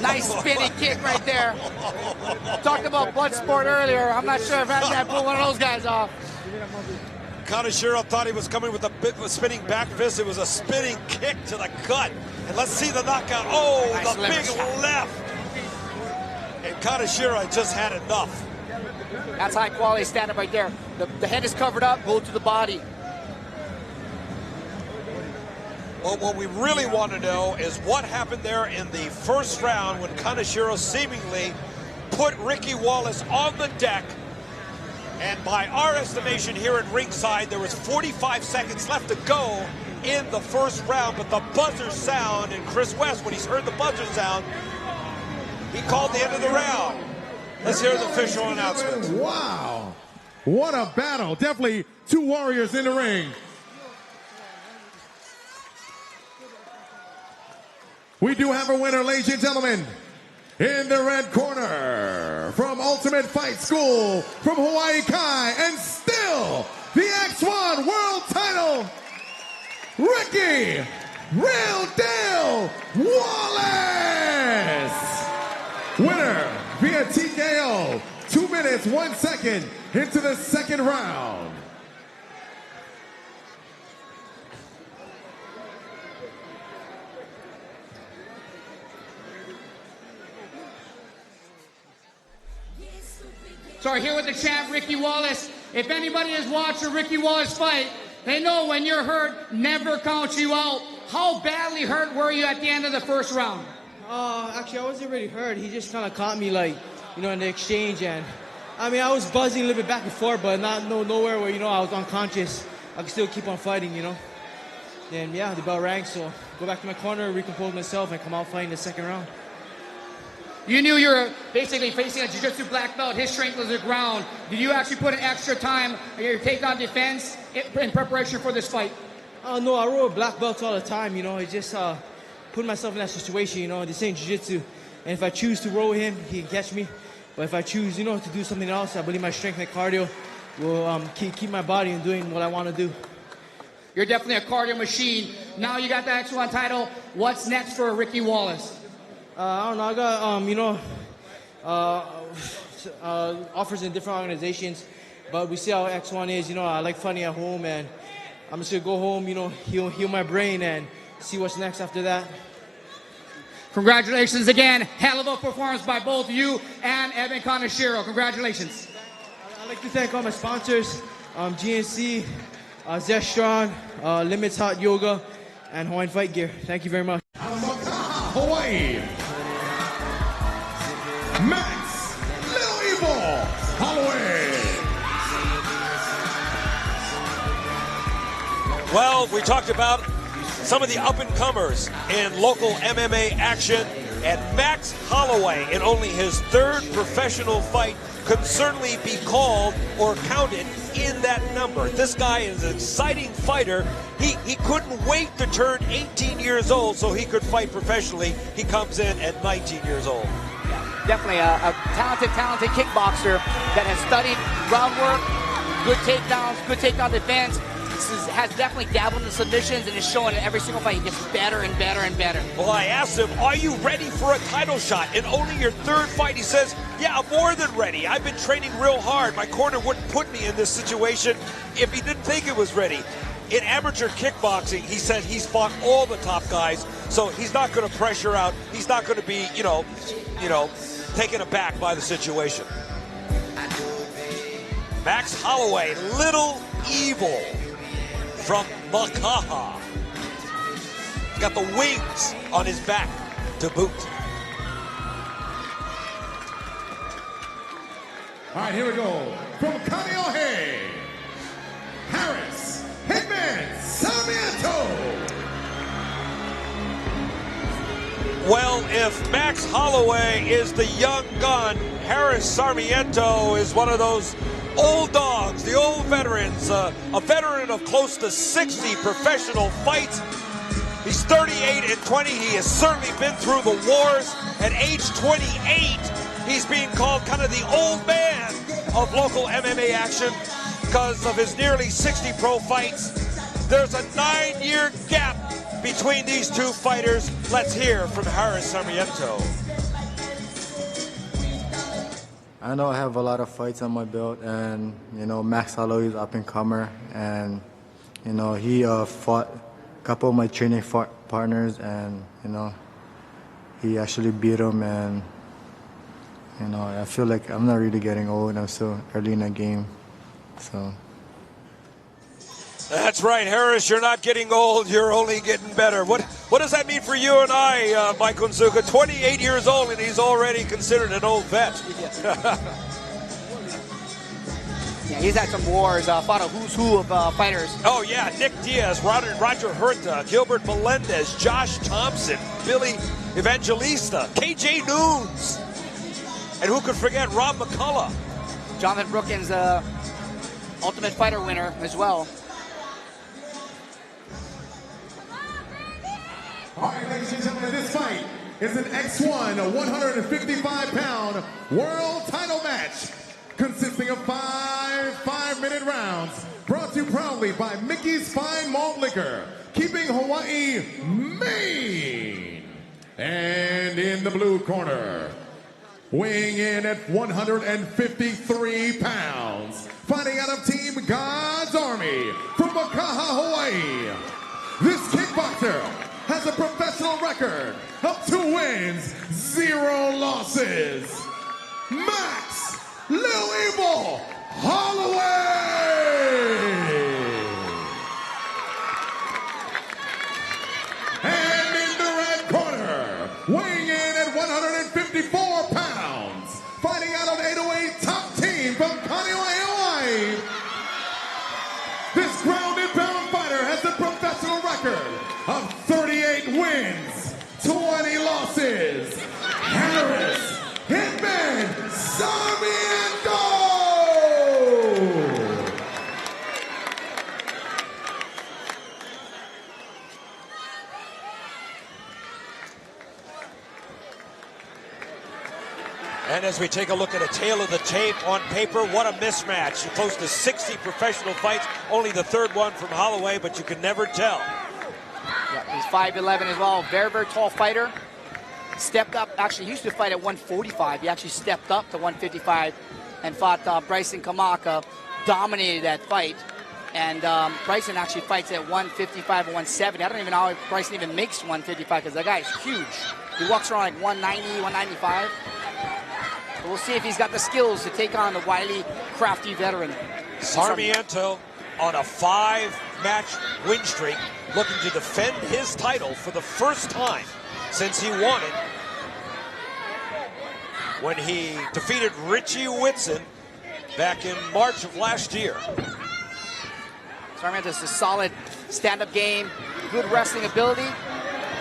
Nice spinning kick right there. Talked about blood sport earlier. I'm not sure if Evan pulled one of those guys off. Kaneshiro thought he was coming with a bit of a spinning back fist. It was a spinning kick to the gut. And let's see the knockout. Oh, nice, the big left. And Kaneshiro just had enough. That's high quality stand-up right there. The head is covered up, go to the body. Well, what we really want to know is what happened there in the first round when Kaneshiro seemingly put Ricky Wallace on the deck. And by our estimation here at ringside, there was 45 seconds left to go in the first round, but the buzzer sound, and Chris West, when he's heard the buzzer sound, he called the end of the round. Let's hear the official announcement. Wow, what a battle. Definitely two warriors in the ring. We do have a winner, ladies and gentlemen. In the red corner, from Ultimate Fight School, from Hawaii Kai, and still the X1 World Title, Ricky Real Deal Wallace! Winner via TKO, 2 minutes, 1 second into the second round. So here with the champ, Ricky Wallace. If anybody has watched a Ricky Wallace fight, they know when you're hurt, never count you out. How badly hurt were you at the end of the first round? Actually, I wasn't really hurt. He just kind of caught me, like, in the exchange. And, I mean, I was buzzing a little bit back and forth, but nowhere where, I was unconscious. I could still keep on fighting, And, yeah, the bell rang, so go back to my corner, recompose myself, and come out fighting the second round. You knew you were basically facing a jiu-jitsu black belt. His strength was the ground. Did you actually put an extra time in your take-on defense in preparation for this fight? No, I roll black belts all the time, I just put myself in that situation, this ain't jiu-jitsu. And if I choose to roll him, he can catch me. But if I choose, to do something else, I believe my strength and cardio will keep my body in doing what I want to do. You're definitely a cardio machine. Now you got the X1 title. What's next for Ricky Wallace? I don't know. I got, offers in different organizations, but we see how X1 is. I like fighting at home, and I'm just going to go home, heal my brain and see what's next after that. Congratulations again. Hell of a performance by both you and Evan Kaneshiro. Congratulations. I'd like to thank all my sponsors, GNC, Zestron, Limits Hot Yoga, and Hawaiian Fight Gear. Thank you very much. Hawaii. Max, Little Evil, Holloway. Well, we talked about some of the up-and-comers in local MMA action, and Max Holloway, in only his third professional fight, could certainly be called or counted in that number. This guy is an exciting fighter. He couldn't wait to turn 18 years old so he could fight professionally. He comes in at 19 years old. Definitely a talented kickboxer that has studied groundwork, good takedowns, good takedown defense. Has definitely dabbled in submissions and is showing in every single fight. He gets better and better and better. Well, I asked him, are you ready for a title shot? In only your third fight, he says, yeah, I'm more than ready. I've been training real hard. My corner wouldn't put me in this situation if he didn't think it was ready. In amateur kickboxing, he said he's fought all the top guys, so he's not going to pressure out. He's not going to be, taken aback by the situation. Max Holloway, Little Evil from Makaha. He's got the wings on his back to boot. All right, here we go. From Kaneohe, Harris, Hitman, Sarmiento. Well, if Max Holloway is the young gun, Harris Sarmiento is one of those old dogs, the old veterans, a veteran of close to 60 professional fights. He's 38 and 20. He has certainly been through the wars. At age 28, he's being called kind of the old man of local MMA action because of his nearly 60 pro fights. There's a 9-year gap between these two fighters. Let's hear from Harris Sarmiento. I know I have a lot of fights on my belt, and you know Max Holloway is up and comer, and you know he fought a couple of my training partners, and you know he actually beat him, and you know I feel like I'm not really getting old. I'm still early in the game, so. That's right, Harris, you're not getting old, you're only getting better. What does that mean for you and I, Mike Unzuka? 28 years old and he's already considered an old vet. Yeah, he's had some wars, fought a who's who of fighters. Oh yeah, Nick Diaz, Roger Huerta, Gilbert Melendez, Josh Thompson, Billy Evangelista, KJ Noons. And who could forget Rob McCullough? Jonathan Brookins, Ultimate Fighter winner as well. All right, ladies and gentlemen, this fight is an X1 155-pound world title match consisting of 5 5-minute rounds, brought to you proudly by Mickey's Fine Malt Liquor, keeping Hawaii Maine. And in the blue corner, weighing in at 153 pounds, fighting out of Team God's Army from Makaha, Hawaii. This kickboxer has a professional record of 2 wins, 0 losses. Max Lil Evil Holloway! And in the red corner, weighing in at 154 pounds, fighting out of 808 top team from Kaneshiro, Hawaii. This ground and pound fighter has a professional record of 38 wins, 20 losses. Harris Hitman Sarmiento! And as we take a look at a tail of the tape on paper, what a mismatch. Close to 60 professional fights, only the 3rd one from Holloway, but you can never tell. Yeah, he's 5'11" as well, very, very tall fighter. Stepped up, actually he used to fight at 145. He actually stepped up to 155 and fought Bryson Kamaka, dominated that fight. And Bryson actually fights at 155 and 170. I don't even know how Bryson even makes 155 because that guy is huge. He walks around like 190, 195. But we'll see if he's got the skills to take on the wily, crafty veteran. Sarmiento on a 5-match win streak, looking to defend his title for the first time since he won it when he defeated Richie Whitson back in March of last year. Sarmiento has a solid stand-up game, good wrestling ability,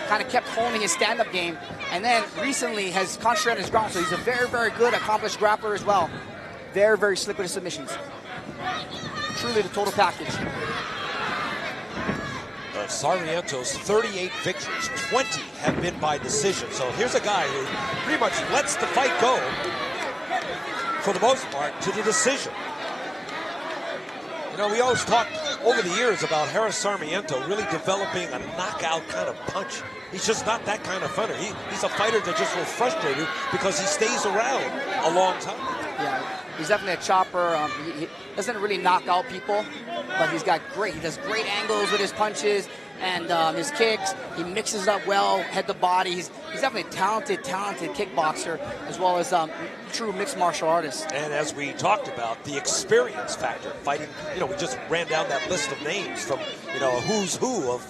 kind of kept honing his stand-up game, and then recently has concentrated on his ground, so he's a very, very good, accomplished grappler as well. Very, very slick with his submissions. Truly the total package. Sarmiento's 38 victories, 20 have been by decision. So here's a guy who pretty much lets the fight go, for the most part, to the decision. You know, we always talk over the years about Harris Sarmiento really developing a knockout kind of punch. He's just not that kind of fighter. He's a fighter that just will frustrate you because he stays around a long time. Yeah, he's definitely a chopper. He doesn't really knock out people, but he does great angles with his punches and his kicks. He mixes it up well, head to body. He's definitely a talented kickboxer, as well as true mixed martial artist. And as we talked about, the experience factor, fighting, you know, we just ran down that list of names from, you know, a who's who of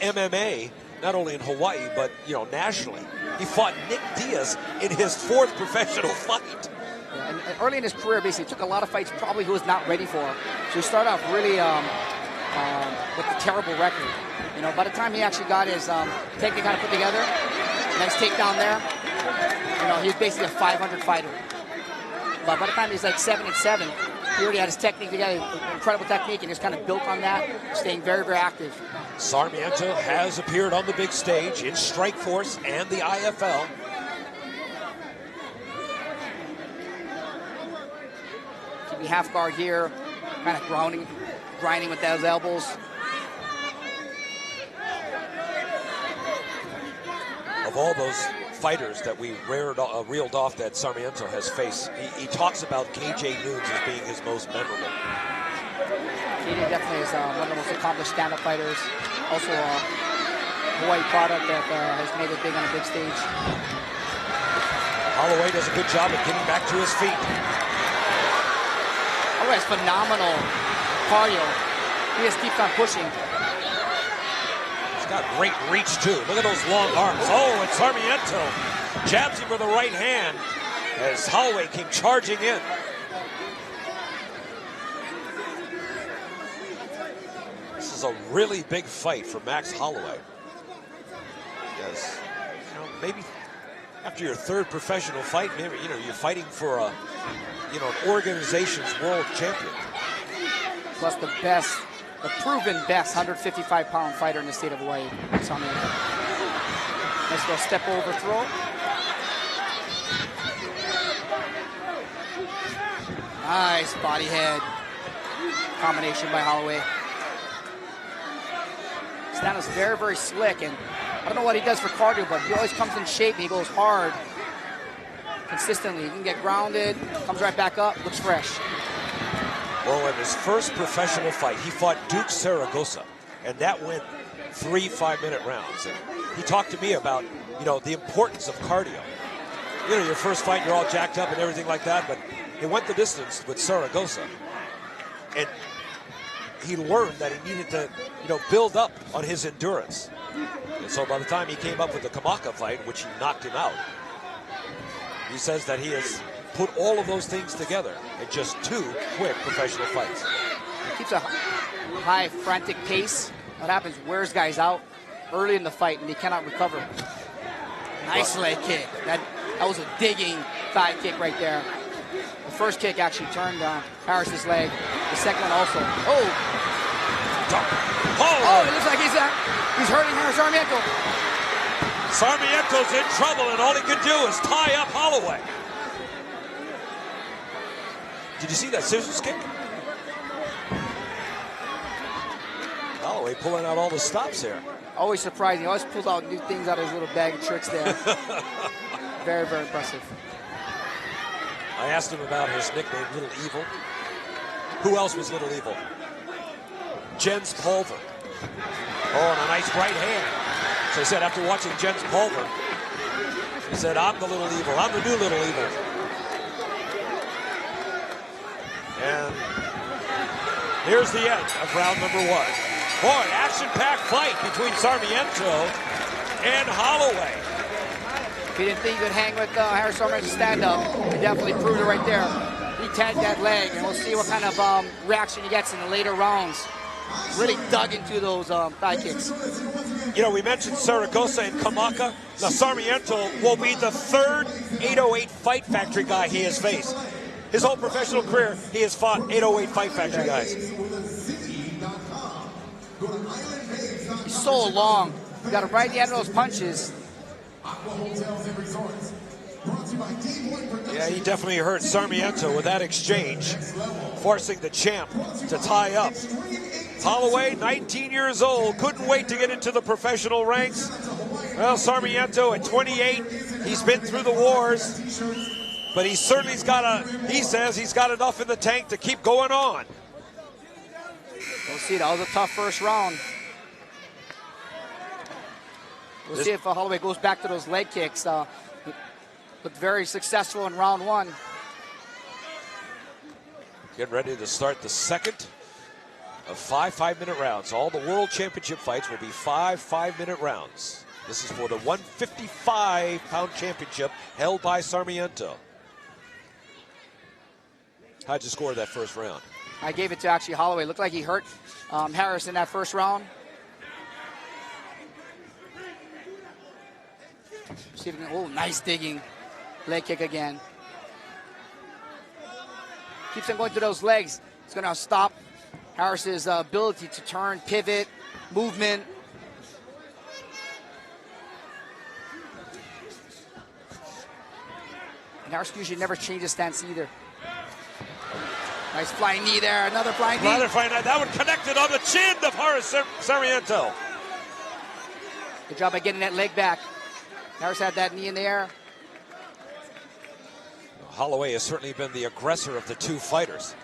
MMA, not only in Hawaii, but, you know, nationally. He fought Nick Diaz in his 4th professional fight. Yeah, and early in his career, basically, took a lot of fights probably he was not ready for. So he started off really with a terrible record. You know, by the time he actually got his technique kind of put together, Nice takedown there. You know, he's basically a 500 fighter. But by the time he's like 7-7, he already had his technique together, incredible technique, and he's kind of built on that, staying very, very active. Sarmiento has appeared on the big stage in Strikeforce and the IFL. Keeping half guard here, kind of grinding with those elbows. Of all those fighters that we reeled off that Sarmiento has faced, he talks about KJ Noons as being his most memorable. KJ definitely is one of the most accomplished stand-up fighters. Also a Hawaii product that has made it big on a big stage. Holloway does a good job of getting back to his feet. Holloway has phenomenal cardio. He just keeps on pushing. He's got great reach, too. Look at those long arms. Oh, and Sarmiento jabs him with the right hand as Holloway came charging in. This is a really big fight for Max Holloway. Because, you know, maybe after your third professional fight, maybe, you know, you're fighting for a, you know, an organization's world champion. Plus the best, the proven best 155-pound fighter in the state of Hawaii. Sarmiento. Nice little step overthrow. Nice body head combination by Holloway. Stan is very, very slick, and I don't know what he does for cardio, but he always comes in shape and he goes hard consistently. He can get grounded, comes right back up, looks fresh. Well, in his first professional fight, he fought Duke Saragosa, and that went 3 5-minute rounds. And he talked to me about, you know, the importance of cardio. You know, your first fight, you're all jacked up and everything like that, but he went the distance with Saragosa, and he learned that he needed to, you know, build up on his endurance. And so by the time he came up with the Kamaka fight, which he knocked him out, he says that he has put all of those things together in just 2 quick professional fights. He keeps a high, frantic pace. What happens, wears guys out early in the fight, and they cannot recover. Nice leg kick. That was a digging thigh kick right there. The first kick actually turned Harris's leg. The second one also. Oh, it looks like he's hurting Harris Sarmiento. Sarmiento's in trouble, and all he can do is tie up Holloway. Did you see that scissors kick? Holloway pulling out all the stops here. Always surprising. He always pulls out new things out of his little bag of tricks there. Very, very impressive. I asked him about his nickname, Little Evil. Who else was Little Evil? Jens Pulver. Oh, and a nice right hand. So he said after watching Jens Pulver, he said, I'm the Little Evil. I'm the new Little Evil. And here's the end of round number 1. Boy, action-packed fight between Sarmiento and Holloway. If he didn't think he could hang with Harris Sarmiento's stand-up, he definitely proved it right there. He tagged that leg, and we'll see what kind of reaction he gets in the later rounds. Really dug into those thigh kicks. You know, we mentioned Saragosa and Kamaka. Now, Sarmiento will be the 3rd 808 Fight Factory guy he has faced. His whole professional career, he has fought 808 Fight Factory guys. He's so long. You got to right the end of those punches. Yeah, he definitely hurt Sarmiento with that exchange, forcing the champ to tie up. Holloway, 19 years old, couldn't wait to get into the professional ranks. Well, Sarmiento at 28, he's been through the wars, but he certainly's got he says he's got enough in the tank to keep going on. We'll see, that was a tough first round. We'll see if Holloway goes back to those leg kicks. Looked very successful in round 1. Getting ready to start the second of 5 5-minute rounds. All the World Championship fights will be 5 5-minute rounds. This is for the 155-pound championship held by Sarmiento. How'd you score that first round? I gave it to actually Holloway. Looked like he hurt Harris in that first round. See if he can, oh, nice digging. Leg kick again. Keeps on going to those legs. It's going to stop Harris's ability to turn, pivot, movement. And Harris usually never changes stance either. Nice flying knee there. Another flying knee. Another flying knee. That one connected on the chin of Harris Sarmiento. Good job by getting that leg back. Harris had that knee in the air. Holloway has certainly been the aggressor of the two fighters.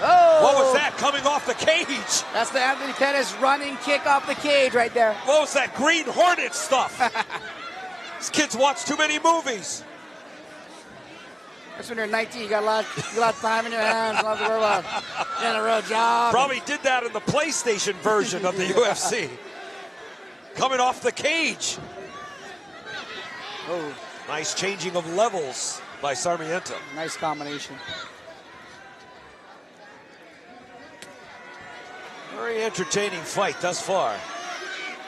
Oh! What was that coming off the cage? That's the Anthony Pettis running kick off the cage right there. What was that Green Hornet stuff? These kids watch too many movies. That's when you're 19, you got a lot of time in your hands, a lot to worry about. You're in a real job. Probably did that in the PlayStation version of the UFC. Coming off the cage. Oh. Nice changing of levels by Sarmiento. Nice combination. Very entertaining fight thus far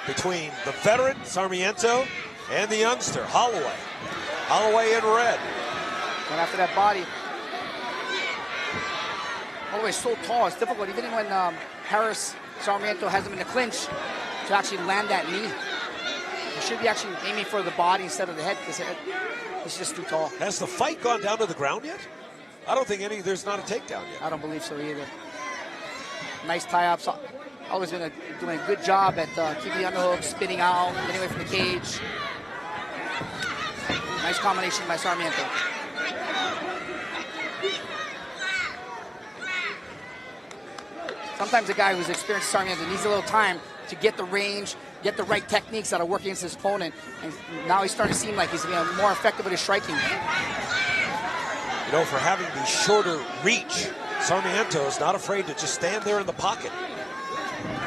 between the veteran Sarmiento and the youngster Holloway. Holloway in red. Going after that body. Holloway's so tall, it's difficult, even when Harris Sarmiento has him in the clinch, to actually land that knee. He should be actually aiming for the body instead of the head, because he's just too tall. Has the fight gone down to the ground yet? I don't think there's not a takedown yet. I don't believe so either. Nice tie-ups. Always been doing a good job at keeping the underhook, spinning out, getting away from the cage. Nice combination by Sarmiento. Sometimes a guy who's experienced Sarmiento needs a little time to get the range, get the right techniques that are working against his opponent. And now he's starting to seem like he's more effective with his striking. You know, for having the shorter reach, Sarmiento is not afraid to just stand there in the pocket.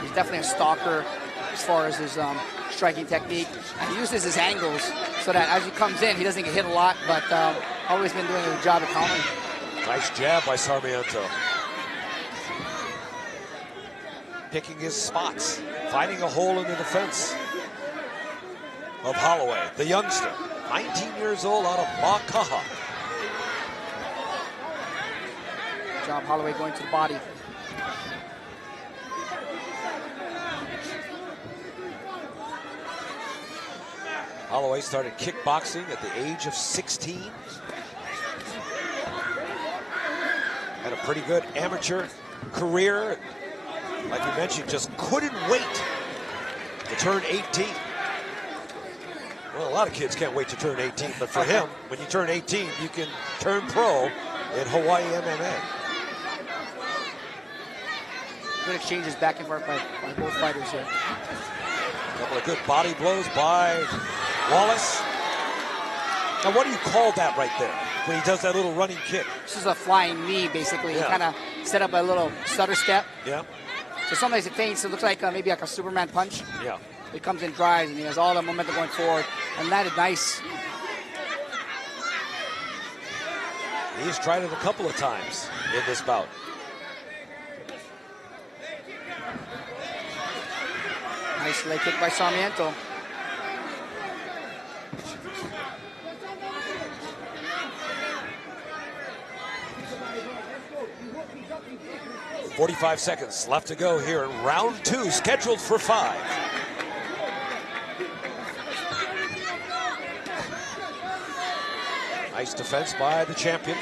He's definitely a stalker as far as his striking technique. And he uses his angles so that as he comes in, he doesn't get hit a lot, but always been doing a good job at countering. Nice jab by Sarmiento. Picking his spots, finding a hole in the defense of Holloway, the youngster, 19 years old, out of Makaha. Good job, Holloway going to the body. Holloway started kickboxing at the age of 16. Had a pretty good amateur career. Like you mentioned, just couldn't wait to turn 18. Well, a lot of kids can't wait to turn 18, but for him, when you turn 18, you can turn pro in Hawaii MMA. Good exchanges back and forth by both fighters here. A couple of good body blows by Wallace. Now, what do you call that right there when he does that little running kick? This is a flying knee, basically. Yeah. He kind of set up a little stutter step. Yeah. So sometimes it feints. It looks like maybe like a Superman punch. Yeah. It comes in drives, and he has all the momentum going forward. And landed nice. He's tried it a couple of times in this bout. Nice leg kick by Sarmiento. .45 seconds left to go here in round 2, scheduled for 5. Nice defense by the champion.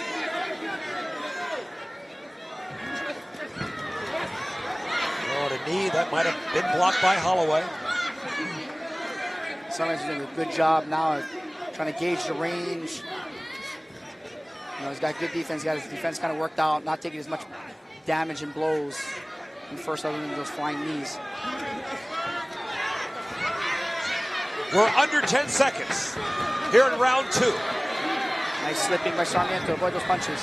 Oh, the knee, that might have been blocked by Holloway. Sarmiento's doing a good job now of trying to gauge the range. You know, he's got good defense. He's got his defense kind of worked out, not taking as much damage and blows in first, other than those flying knees. We're under 10 seconds here in round 2. Nice slipping by Sarmiento, avoid those punches.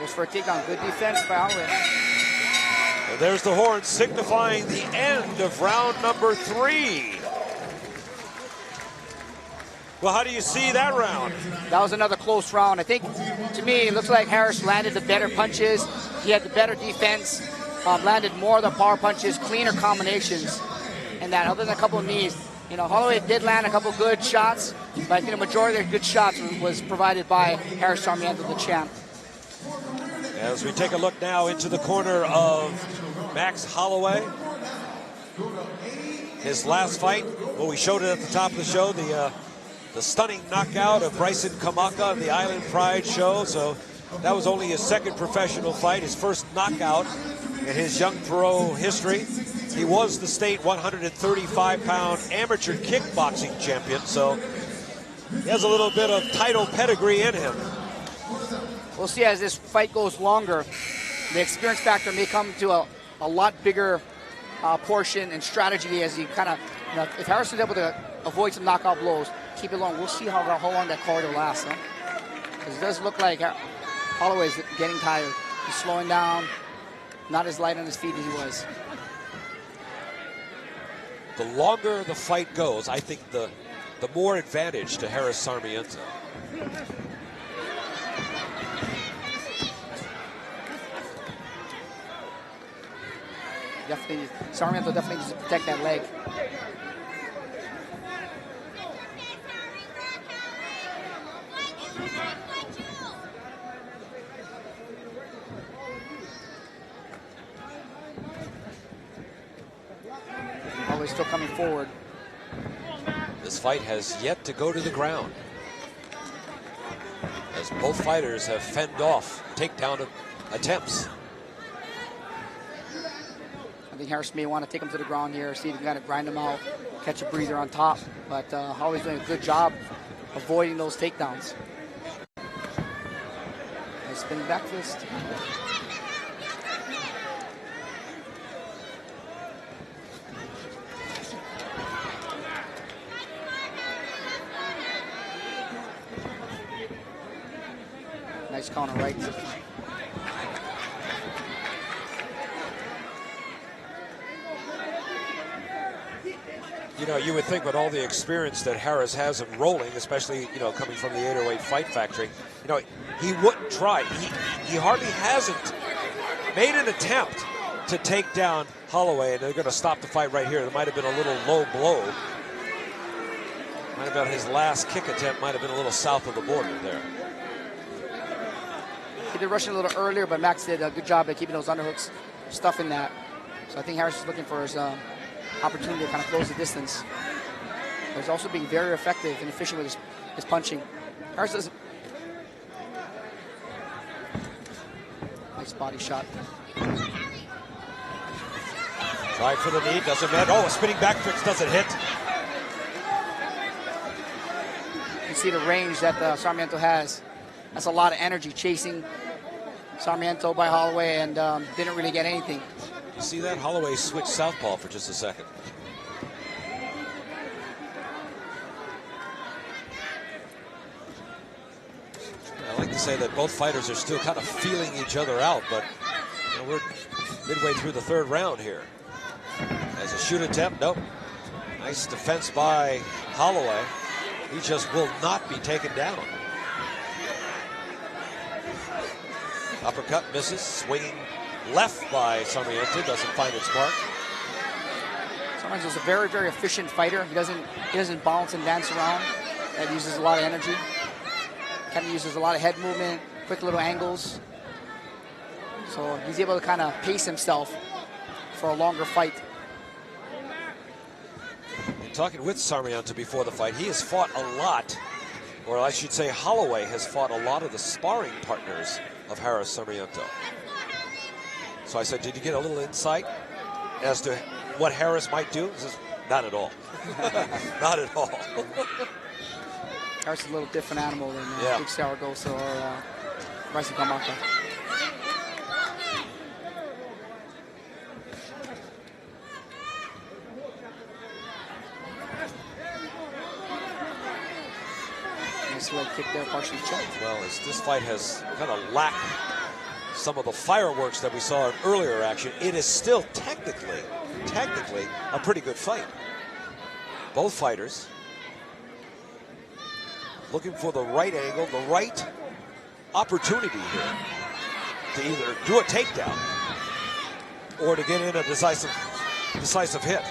Goes for a takedown, good defense by Holloway. And there's the horn signifying the end of round number 3. Well, how do you see that round? That was another close round. I think, to me, it looks like Harris landed the better punches. He had the better defense, landed more of the power punches, cleaner combinations. And that, other than a couple of knees, You know, Holloway did land a couple good shots, but I think the majority of their good shots was provided by Harris Sarmiento, the champ. As we take a look now into the corner of Max Holloway. His last fight, well, we showed it at the top of the show, the stunning knockout of Bryson Kamaka of the Island Pride show. So that was only his second professional fight, his first knockout in his young pro history. He was the state 135-pound amateur kickboxing champion, so he has a little bit of title pedigree in him. We'll see as this fight goes longer, the experience factor may come to a lot bigger portion and strategy as he kind of, you know, if Harris is able to avoid some knockout blows, keep it long. We'll see how long that corridor lasts. Huh? Because it does look like Holloway's getting tired. He's slowing down, not as light on his feet as he was. The longer the fight goes, I think the more advantage to Harris Sarmiento. Definitely, Sarmiento definitely needs to protect that leg. Always still coming forward. This fight has yet to go to the ground, as both fighters have fended off takedown attempts. I think Harris may want to take him to the ground here, see if he can kind of grind him out, catch a breather on top. But Holloway's doing a good job avoiding those takedowns. Nice spinning back fist. Nice counter right. You know, you would think with all the experience that Harris has in rolling, especially, you know, coming from the 808 Fight Factory, you know, he wouldn't try. He hardly hasn't made an attempt to take down Holloway, and they're going to stop the fight right here. There might have been a little low blow. Might have been his last kick attempt, might have been a little south of the border there. He did rush it a little earlier, but Max did a good job at keeping those underhooks, stuffing that. So I think Harris is looking for his opportunity to kind of close the distance. But he's also being very effective and efficient with his punching. Harris doesn't. Nice body shot. Tried for the knee, doesn't hit. Oh, a spinning back fist doesn't hit. You can see the range that Sarmiento has. That's a lot of energy chasing Sarmiento by Holloway, and didn't really get anything. You see that? Holloway switched southpaw for just a second. I like to say that both fighters are still kind of feeling each other out, but you know, we're midway through the third round here. As a shoot attempt, nope. Nice defense by Holloway. He just will not be taken down. Uppercut misses, swinging left by Sarmiento, doesn't find its mark. Sarmiento's a very, very efficient fighter. He doesn't bounce and dance around. That uses a lot of energy. Kind of uses a lot of head movement, quick little angles. So he's able to kind of pace himself for a longer fight. In talking with Sarmiento before the fight, he has fought a lot, or I should say Holloway has fought a lot of the sparring partners of Harris Sarmiento. So I said, did you get a little insight as to what Harris might do? He says, not at all. Not at all. Harris is a little different animal than Big Saragosa or Bryson Kamaka. Nice leg kick there, partially checked. Well, as this fight has kind of lacked some of the fireworks that we saw in earlier action, it is still technically a pretty good fight. Both fighters looking for the right angle, the right opportunity here to either do a takedown or to get in a decisive hit.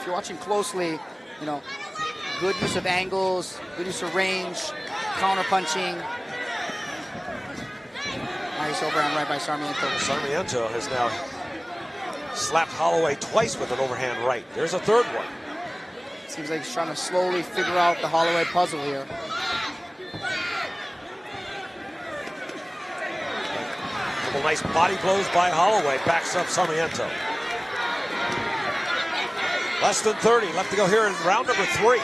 If you're watching closely, you know, good use of angles, good use of range, counter punching. Nice overhand right by Sarmiento. Sarmiento has now slapped Holloway twice with an overhand right. There's a third one. Seems like he's trying to slowly figure out the Holloway puzzle here. Couple nice body blows by Holloway, backs up Sarmiento. Less than 30 left to go here in round number 3.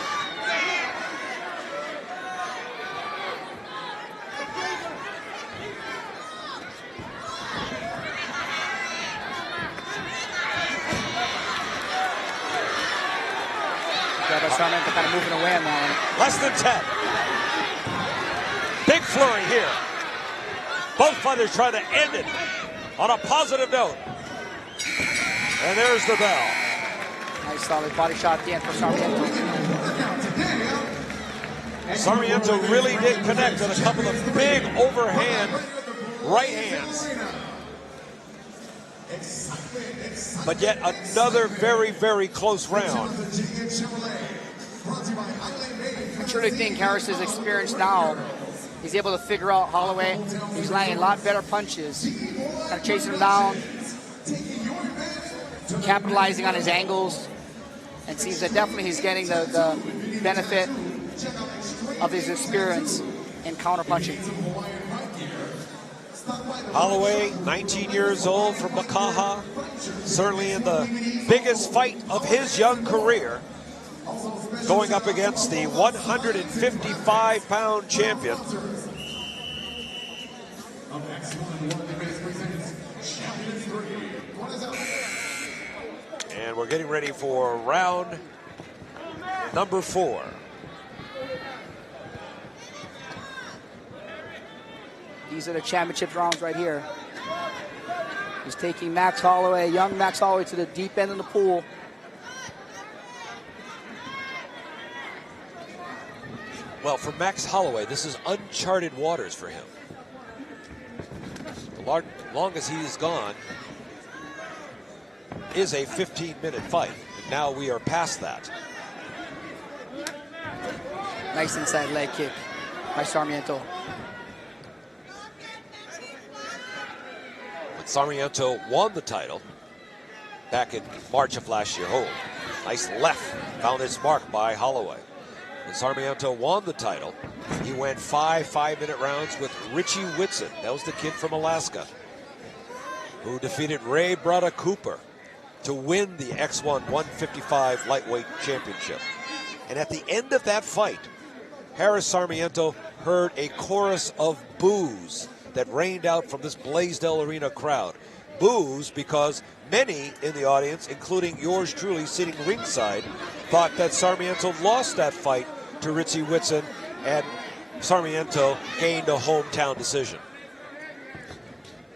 Sarmiento kind of moving away on that one. Less than 10. Big flurry here. Both fighters trying to end it on a positive note. And there's the bell. Nice solid body shot at the end for Sarmiento. Sarmiento really did connect on a couple of big overhand right hands. But yet another very, very close round. I truly think Harris is experienced now. He's able to figure out Holloway. He's landing a lot better punches. Kind of chasing him down. Capitalizing on his angles. And seems that definitely he's getting the benefit of his experience in counter punching. Holloway, 19 years old from Makaha, certainly in the biggest fight of his young career, going up against the 155-pound champion. And we're getting ready for round number 4. These are the championship rounds right here. He's taking Max Holloway, young Max Holloway, to the deep end of the pool. Well, for Max Holloway, this is uncharted waters for him. The longest he has gone is a 15-minute fight. And now we are past that. Nice inside leg kick by Sarmiento. Sarmiento won the title back in March of last year. Oh, nice left, found its mark by Holloway. When Sarmiento won the title, he went 5 5-minute rounds with Richie Whitson. That was the kid from Alaska who defeated Ray Brada Cooper to win the X1 155 lightweight championship. And at the end of that fight, Harris Sarmiento heard a chorus of boos that rained out from this Blaisdell Arena crowd. Boos because many in the audience, including yours truly sitting ringside, thought that Sarmiento lost that fight to Richie Whitson and Sarmiento gained a hometown decision.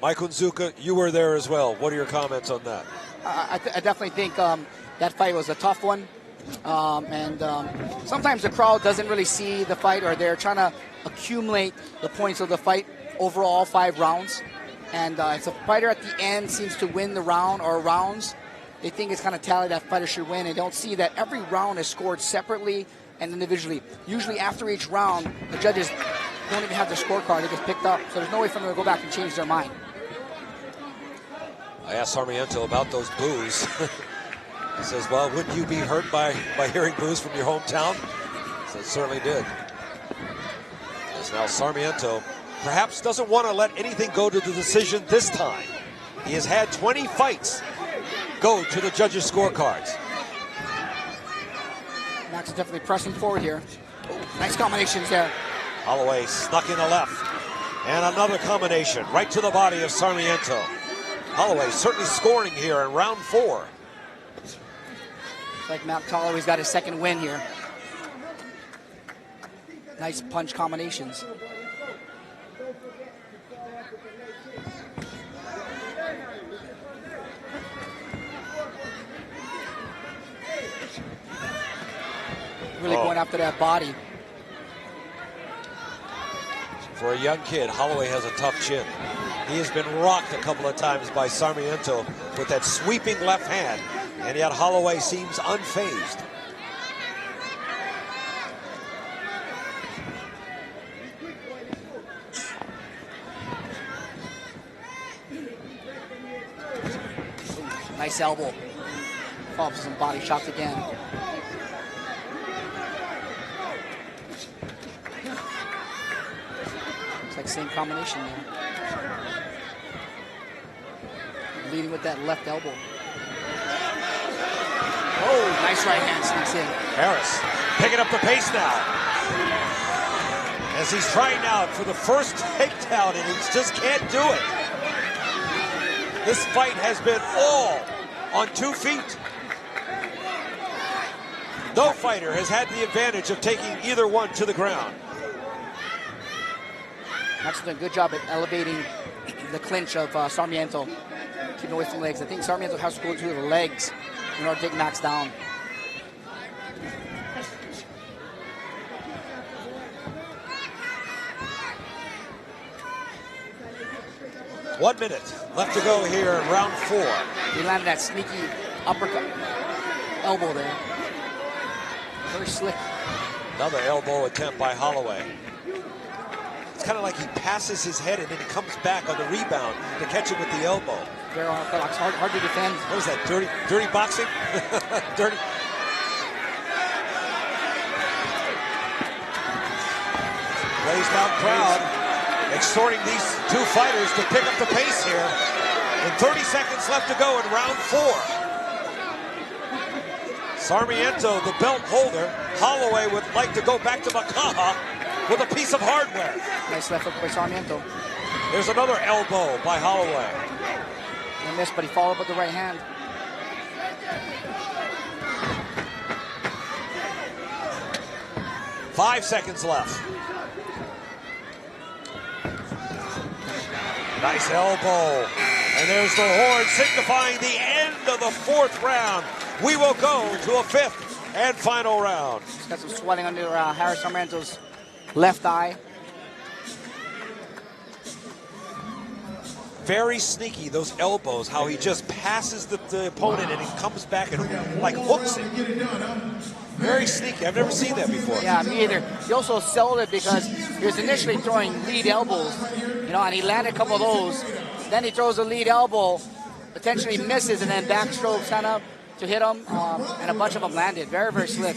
Mike Unzuka, you were there as well. What are your comments on that? I definitely think that fight was a tough one. Sometimes the crowd doesn't really see the fight, or they're trying to accumulate the points of the fight over all 5 rounds. And if a fighter at the end seems to win the round or rounds, they think it's kind of tally that fighter should win. They don't see that every round is scored separately and individually. Usually after each round, the judges don't even have the scorecard. It gets picked up. So there's no way for them to go back and change their mind. I asked Sarmiento about those boos. He says, well, wouldn't you be hurt by hearing boos from your hometown? He said, certainly did. As now Sarmiento perhaps doesn't want to let anything go to the decision this time. He has had 20 fights go to the judges' scorecards. Max is definitely pressing forward here. Nice combinations there. Holloway snuck in the left. And another combination right to the body of Sarmiento. Holloway certainly scoring here in round 4. It's like Max Holloway's got his second win here. Nice punch combinations. Really going after that body. For a young kid, Holloway has a tough chin. He has been rocked a couple of times by Sarmiento with that sweeping left hand. And yet Holloway seems unfazed. Nice elbow. Follow up with some body shots again. It's like same combination there. Leading with that left elbow. Oh, nice right hand sneaks in. Harris picking up the pace now. As he's trying out for the first takedown, and he just can't do it. This fight has been all on 2 feet. No fighter has had the advantage of taking either one to the ground. Max done a good job at elevating the clinch of Sarmiento, keeping away from the legs. I think Sarmiento has to go to the legs in order to take Max down. One minute left to go here in round 4. He landed that sneaky uppercut elbow there. Very slick. Another elbow attempt by Holloway. It's kind of like he passes his head and then he comes back on the rebound to catch it with the elbow. Very unorthodox, hard to defend. What is that, dirty boxing? Dirty. Raised out crowd, exhorting these two fighters to pick up the pace here. And 30 seconds left to go in round 4. Sarmiento, the belt holder. Holloway would like to go back to MMAHawaii with a piece of hardware. Nice left hook by Sarmiento. There's another elbow by Holloway. He missed, but he followed up with the right hand. Five seconds left. Nice elbow. And there's the horn signifying the end of the 4th round. We will go to a 5th and final round. He's got some swelling under Harris Sarmiento's left eye. Very sneaky, those elbows, how he just passes the opponent and he comes back and like hooks him. Very sneaky. I've never seen that before. Yeah, me either. He also sold it because he was initially throwing lead elbows, you know, and he landed a couple of those. Then he throws a lead elbow, potentially misses, and then backstrokes kind of to hit him, and a bunch of them landed. Very, very slick.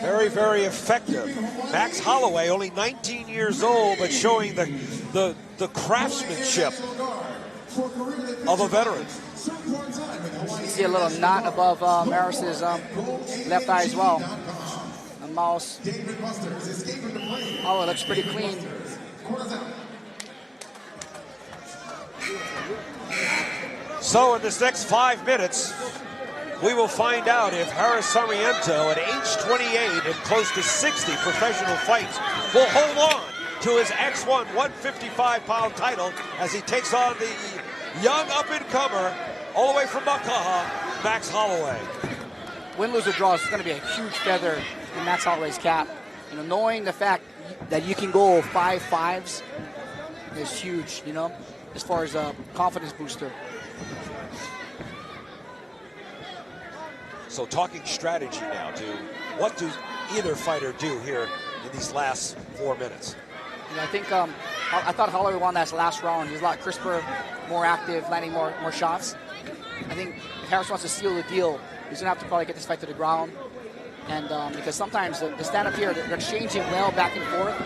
Very, very effective. Max Holloway, only 19 years old, but showing the craftsmanship of a veteran. You see a little knot above Maris's left eye as well. A mouse. Oh, it looks pretty clean. So in this next 5 minutes, we will find out if Harris Sarmiento, at age 28 and close to 60 professional fights, will hold on to his X1 155-pound title as he takes on the young up-and-comer, all the way from MMAHawaii, Max Holloway. Win, lose, or draw is going to be a huge feather in Max Holloway's cap. You know, knowing the fact that you can go 5 5s is huge, you know, as far as a confidence booster. So talking strategy now, what do either fighter do here in these last 4 minutes? You know, I think I thought Holloway won that last round. He's a lot crisper, more active, landing more shots. I think if Harris wants to seal the deal, he's going to have to probably get this fight to the ground. And because sometimes the stand-up here, they're exchanging well back and forth.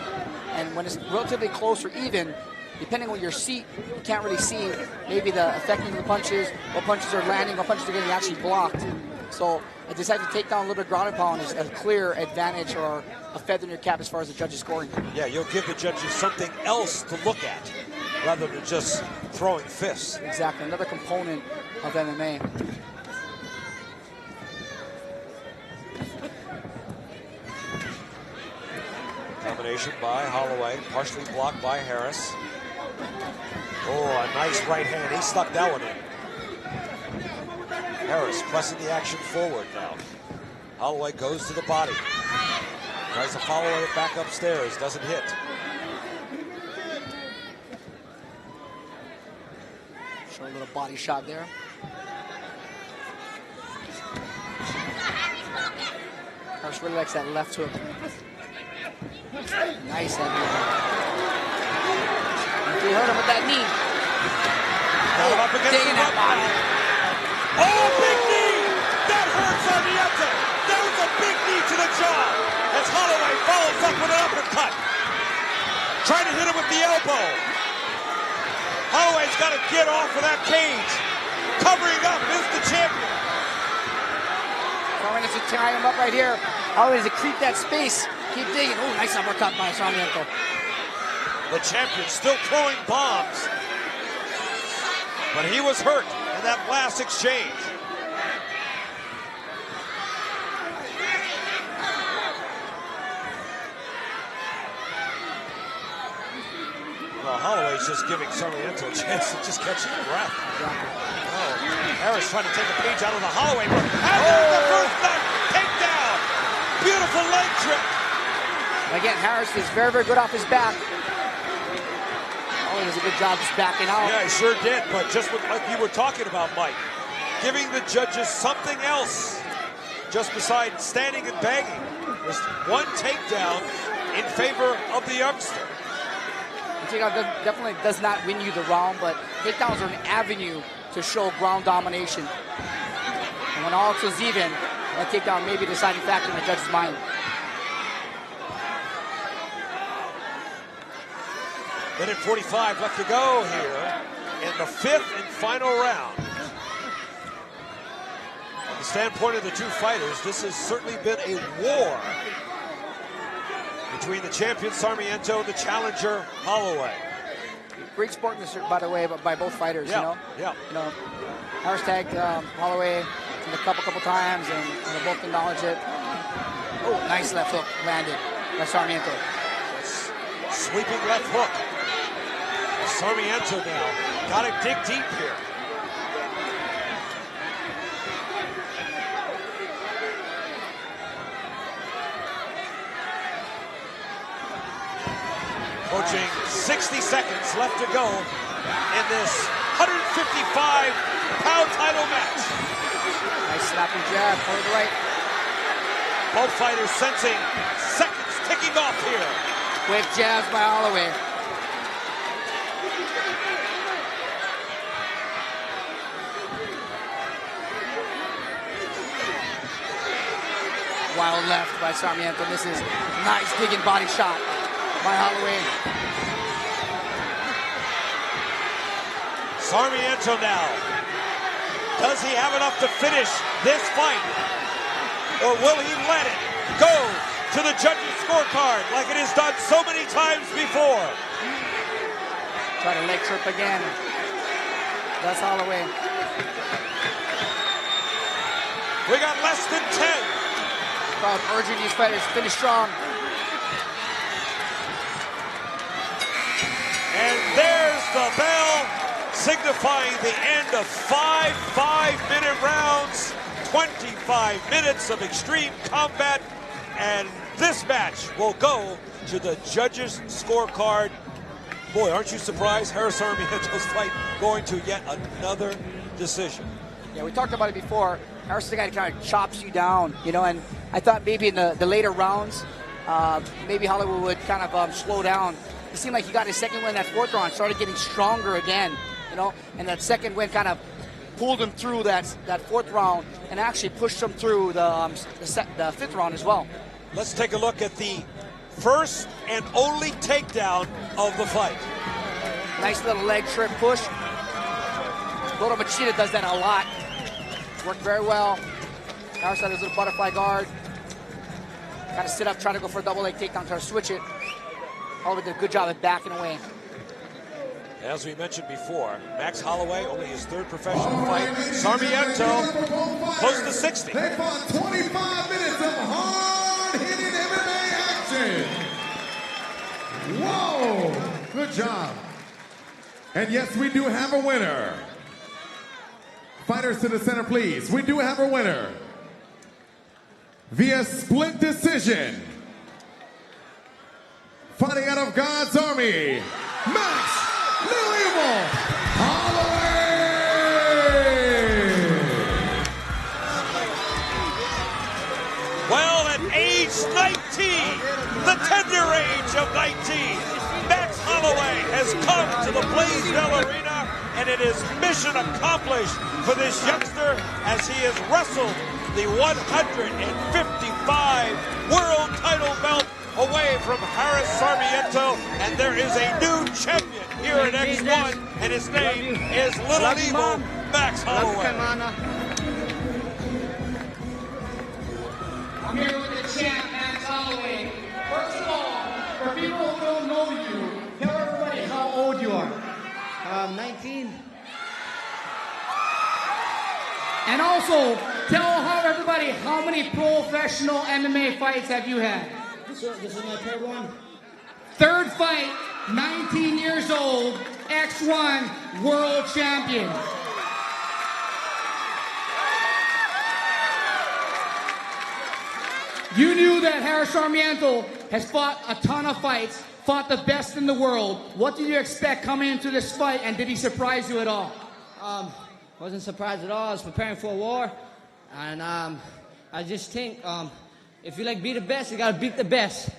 And when it's relatively close or even, depending on your seat, you can't really see maybe the effecting of the punches, what punches are landing, what punches are getting actually blocked. So I decided to take down a little bit of ground and pound is a clear advantage or a feather in your cap as far as the judges scoring. Yeah, you'll give the judges something else to look at rather than just throwing fists. Exactly, another component of MMA. Combination by Holloway, partially blocked by Harris. Oh, a nice right hand. He stuck that one in. Harris pressing the action forward now. Holloway goes to the body. Tries to follow it back upstairs. Doesn't hit. Show a little body shot there. just really likes that left hook. Nice head. He hurt him with that knee. Up against Digging that body. Oh, big knee! That hurts Sarmiento. That was a big knee to the jaw as Holloway follows up with an uppercut. Trying to hit him with the elbow. Holloway's got to get off of that cage. Covering up is the champion. Sarmiento to tie him up right here. Holloway to creep that space. Keep digging. Oh, nice uppercut by Sarmiento. The champion still throwing bombs. But he was hurt in that last exchange. Well, Holloway's just giving Sarmiento a chance to just catch his breath. Oh, Harris trying to take a page out of the Holloway. After the first knock, takedown. Beautiful leg trip. Again, Harris is very, very good off his back. Oh, he does a good job just backing out. Yeah, he sure did. But just like you were talking about, Mike, giving the judges something else just besides standing and banging. There's one takedown in favor of the youngster. Takedown definitely does not win you the round, but takedowns are an avenue to show ground domination. And when all is even, that takedown may be the deciding factor in the judge's mind. Minute 45 left to go here in the fifth and final round. From the standpoint of the two fighters, this has certainly been a war between the champion Sarmiento and the challenger Holloway. Great sportsmanship, by the way, by both fighters. Yeah, you know, Harris tagged Holloway a couple times, and they both acknowledge it. Oh, nice left hook landed by Sarmiento. Sweeping left hook. Sarmiento now got to dig deep here. Approaching 60 seconds left to go in this 155-pound title match. Nice snapping jab for the right. Both fighters sensing seconds ticking off here. Quick jabs by Holloway. Wild left by Sarmiento. This is nice digging body shot by Holloway. Sarmiento now. Does he have enough to finish this fight? Or will he let it go to the judges' scorecard like it has done so many times before? Try to leg trip again. That's Holloway. We got less than 10. Crowd urging these fighters to finish strong. And there's the bell signifying the end of 5 5-minute rounds, 25 minutes of extreme combat, and this match will go to the judges' scorecard. Boy, aren't you surprised? Harris Sarmiento's fight going to yet another decision. Yeah, we talked about it before. Harris is the guy that kind of chops you down, you know, and I thought maybe in the later rounds, maybe Holloway would kind of slow down. It seemed like he got his second win that fourth round, started getting stronger again, you know, and that second win kind of pulled him through that fourth round and actually pushed him through the fifth round as well. Let's take a look at the first and only takedown of the fight. Nice little leg trip push. Lotto Machida does that a lot. Worked very well. Harris had his little butterfly guard. Kind of sit up, try to go for a double leg takedown, try to switch it. Holloway did a good job at backing away. As we mentioned before, Max Holloway, only his third professional fight. Sarmiento, close to 60. They fought 25 minutes of hard-hitting MMA action. Whoa, good job. And yes, we do have a winner. Fighters to the center, please. We do have a winner. Via split decision. Fighting out of God's Army, Max Holloway! Well, at age age of 19, Max Holloway has come to the Blaisdell Arena, and it is mission accomplished for this youngster as he has wrestled the 155 world title belt away from Harris Sarmiento, and there is a new champion here at X1, and his name is Little Evil Max Holloway. I'm here with the champ, Max Holloway. First of all, for people who don't know you, tell everybody how old you are. 19. And also, tell everybody how many professional MMA fights have you had? This is my third one. Third fight, 19 years old, X1 world champion. You knew that Harris Sarmiento has fought a ton of fights, fought the best in the world. What did you expect coming into this fight, and did he surprise you at all? Wasn't surprised at all. I was preparing for a war, and I just think if you like be the best, you gotta beat the best,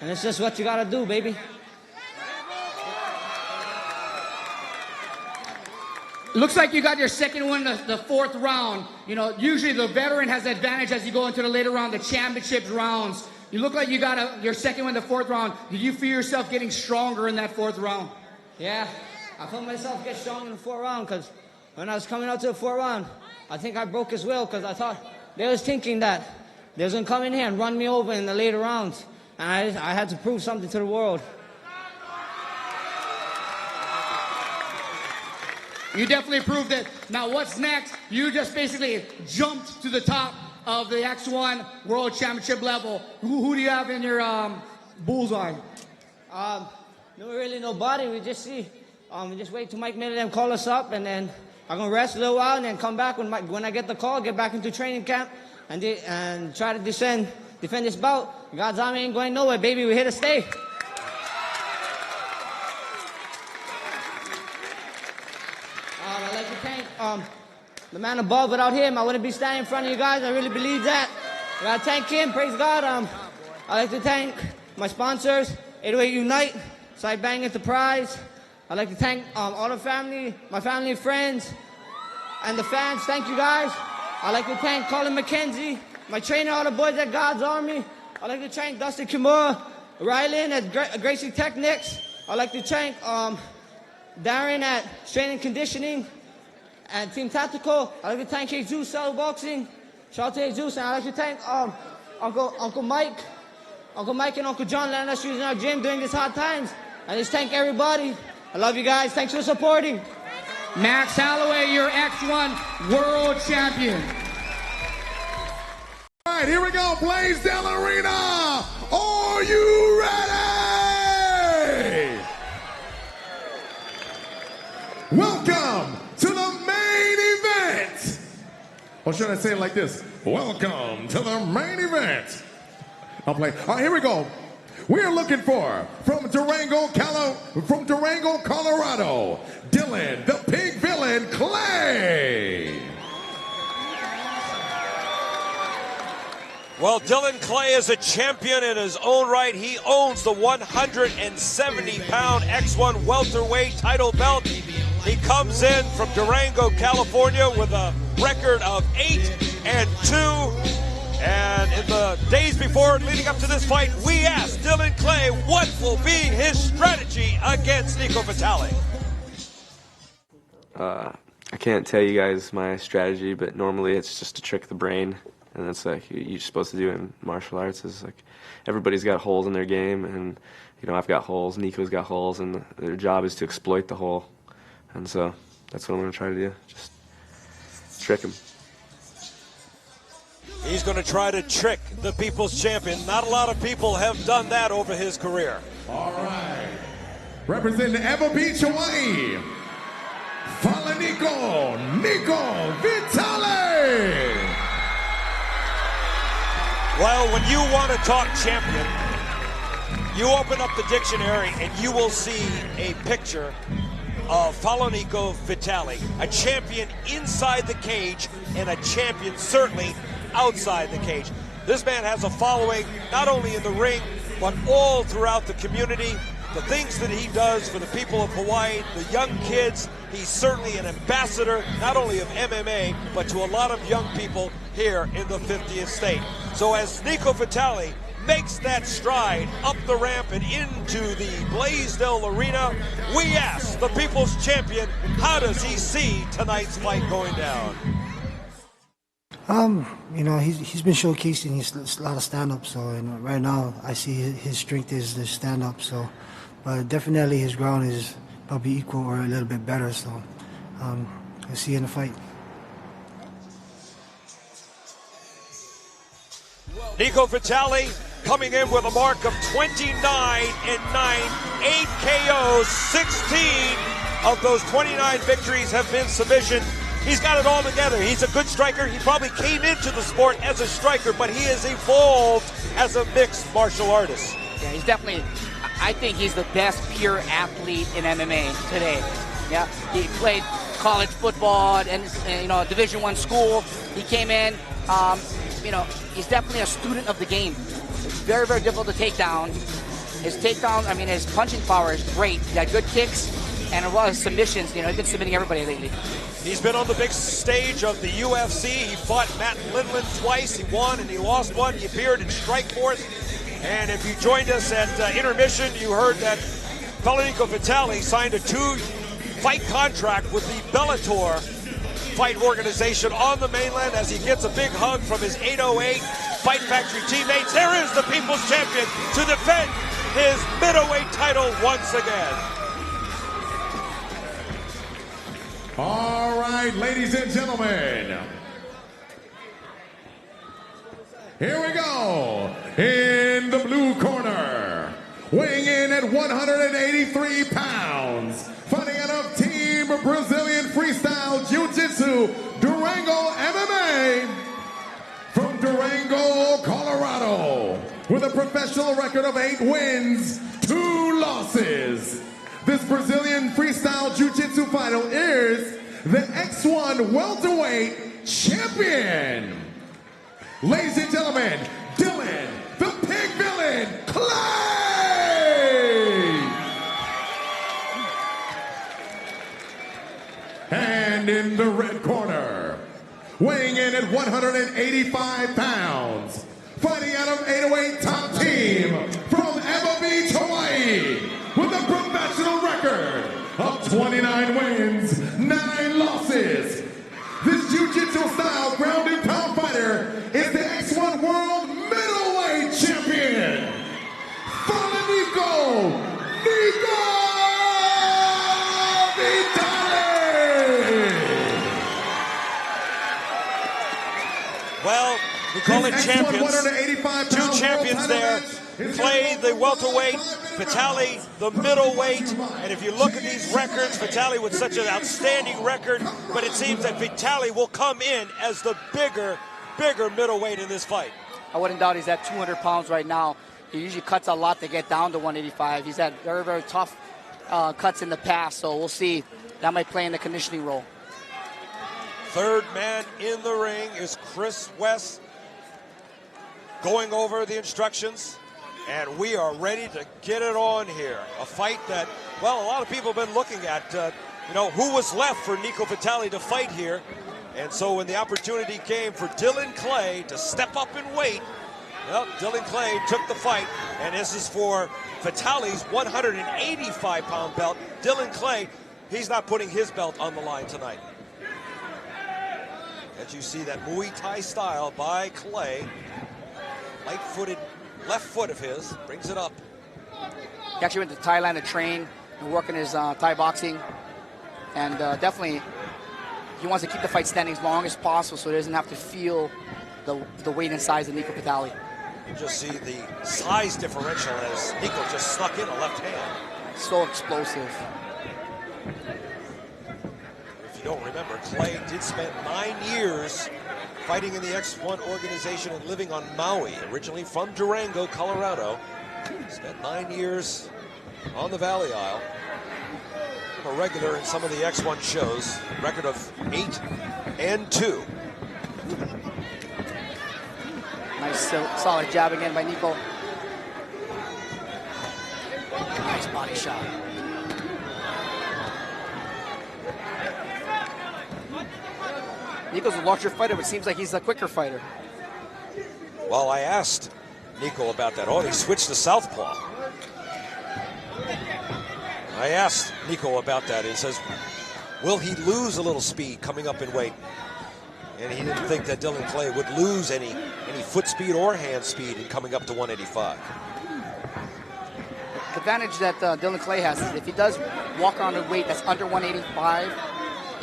and it's just what you gotta do, baby. Looks like you got your second one, the fourth round. You know, usually the veteran has the advantage as you go into the later round, the championship rounds. You look like you got your second one, the fourth round. Did you feel yourself getting stronger in that fourth round? Yeah, I felt myself get stronger in the fourth round, because when I was coming out to the fourth round, I think I broke his will, because I thought they was thinking that they was going to come in here and run me over in the later rounds. And I had to prove something to the world. You definitely proved it. Now what's next? You just basically jumped to the top of the X1 World Championship level. Who do you have in your bullseye? No, really nobody. We just see. We just wait till Mike Middleweight call us up, and then I'm gonna rest a little while and then come back when I get the call, get back into training camp, and try to defend this bout. God's army ain't going nowhere, baby. We're here to stay. I'd like to thank the man above. Without him, I wouldn't be standing in front of you guys. I really believe that. I gotta thank him. Praise God. I'd like to thank my sponsors, 808 Unite, Side Bang Enterprise. I'd like to thank all the family, my family and friends, and the fans. Thank you guys. I'd like to thank Colin McKenzie, my trainer, all the boys at God's Army. I'd like to thank Dustin Kimura, Rylan at Gracie Technics. I'd like to thank Darren at Strength and Conditioning and Team Tactical. I'd like to thank Jesus Cell Boxing. Shout out to Jesus. And I'd like to thank Uncle Mike and Uncle John letting us use in our gym during these hard times. I just thank everybody. I love you guys. Thanks for supporting. Max Holloway, your X1 World Champion. All right, here we go, Blaisdell Arena. Are you ready? Welcome to the main event. Or should I say it like this? Welcome to the main event. I'll play. All right, here we go. We are looking for, from Durango, Colorado, Dylan, the Pig Villain, Clay. Well, Dylan Clay is a champion in his own right. He owns the 170-pound X1 welterweight title belt. He comes in from Durango, California with a record of 8-2. And in the days before leading up to this fight, we asked Dylan Clay what will be his strategy against Nico Vitale. I can't tell you guys my strategy, but normally it's just to trick the brain. And that's like you're supposed to do in martial arts. Is like everybody's got holes in their game, and I've got holes, Nico's got holes, and their job is to exploit the hole. And so that's what I'm going to try to do, just trick him. He's going to try to trick the people's champion. Not a lot of people have done that over his career. All right. Representing Ever Beach, Hawaii, Nico Vitale. Well, when you want to talk champion, you open up the dictionary and you will see a picture of Nico Vitale, a champion inside the cage and a champion certainly outside the cage. This man has a following not only in the ring, but all throughout the community. The things that he does for the people of Hawaii, the young kids, he's certainly an ambassador, not only of MMA, but to a lot of young people here in the 50th state. So as Nico Vitale makes that stride up the ramp and into the Blaisdell Arena, we ask the people's champion, how does he see tonight's fight going down? You know, he's been showcasing a lot of stand-up, so right now I see his strength is the stand-up, so, but definitely his ground is probably equal or a little bit better, so I'll see you in the fight. Nico Vitale coming in with a mark of 29-9, 8 KOs, 16 of those 29 victories have been submission. He's got it all together. He's a good striker. He probably came into the sport as a striker, but he has evolved as a mixed martial artist. Yeah, he's definitely, I think he's the best pure athlete in MMA today. Yeah, he played college football and you know, Division I school. He came in, you know, he's definitely a student of the game. It's very, very difficult to take down. His takedown, I mean, his punching power is great. He got good kicks and a lot of submissions. You know, he's been submitting everybody lately. He's been on the big stage of the UFC. He fought Matt Lindland twice. He won and he lost one. He appeared in Strikeforce. And if you joined us at intermission, you heard that Nico Vitale signed a 2-fight contract with the Bellator fight organization on the mainland as he gets a big hug from his 808 Fight Factory teammates. There is the People's Champion to defend his middleweight title once again. All right, ladies and gentlemen. Here we go. In the blue corner, weighing in at 183 pounds, fighting out of Team Brazilian Freestyle Jiu-Jitsu, Durango MMA, from Durango, Colorado, with a professional record of 8 wins, 2 losses. This Brazilian Freestyle Jiu-Jitsu fighter is the X1 welterweight champion. Ladies and gentlemen, Dylan, the Pig Villain, Clay! And in the red corner, weighing in at 185 pounds, fighting out of 808 Top Team from MMAHawaii, Hawaii, with a professional record of 29 wins, 9 losses. This jiu-jitsu style ground and pound fighter is the X1 World Middleweight Champion. Follow Nico Vitale! Well, we call it champions. 2 champions there. Clay, the welterweight, Vitale, the middleweight. And if you look at these records, Vitale with such an outstanding record, but it seems that Vitale will come in as the bigger middleweight in this fight. I wouldn't doubt he's at 200 pounds right now. He usually cuts a lot to get down to 185. He's had very, very tough cuts in the past, so we'll see. That might play in the conditioning role. Third man in the ring is Chris West, going over the instructions. And we are ready to get it on here. A fight that, well, a lot of people have been looking at, you know, who was left for Nico Vitale to fight here. And so when the opportunity came for Dylan Clay to step up and wait, well, Dylan Clay took the fight. And this is for Vitale's 185-pound belt. Dylan Clay, he's not putting his belt on the line tonight. As you see that Muay Thai style by Clay, light-footed left foot of his, brings it up. He actually went to Thailand to train and work in his Thai boxing. And definitely, he wants to keep the fight standing as long as possible so he doesn't have to feel the weight and size of Nico Vitale. You just see the size differential as Nico just snuck in a left hand. So explosive. If you don't remember, Clay did spend 9 years fighting in the X1 organization and living on Maui, originally from Durango, Colorado. Spent 9 years on the Valley Isle. A regular in some of the X1 shows. Record of 8-2. Nice solid jab again by Nico. Nice body shot. Nico's a larger fighter, but seems like he's a quicker fighter. Well, I asked Nico about that. Oh, he switched to southpaw. I asked Nico about that. He says, will he lose a little speed coming up in weight? And he didn't think that Dylan Clay would lose any foot speed or hand speed in coming up to 185. The advantage that Dylan Clay has is if he does walk around a weight that's under 185,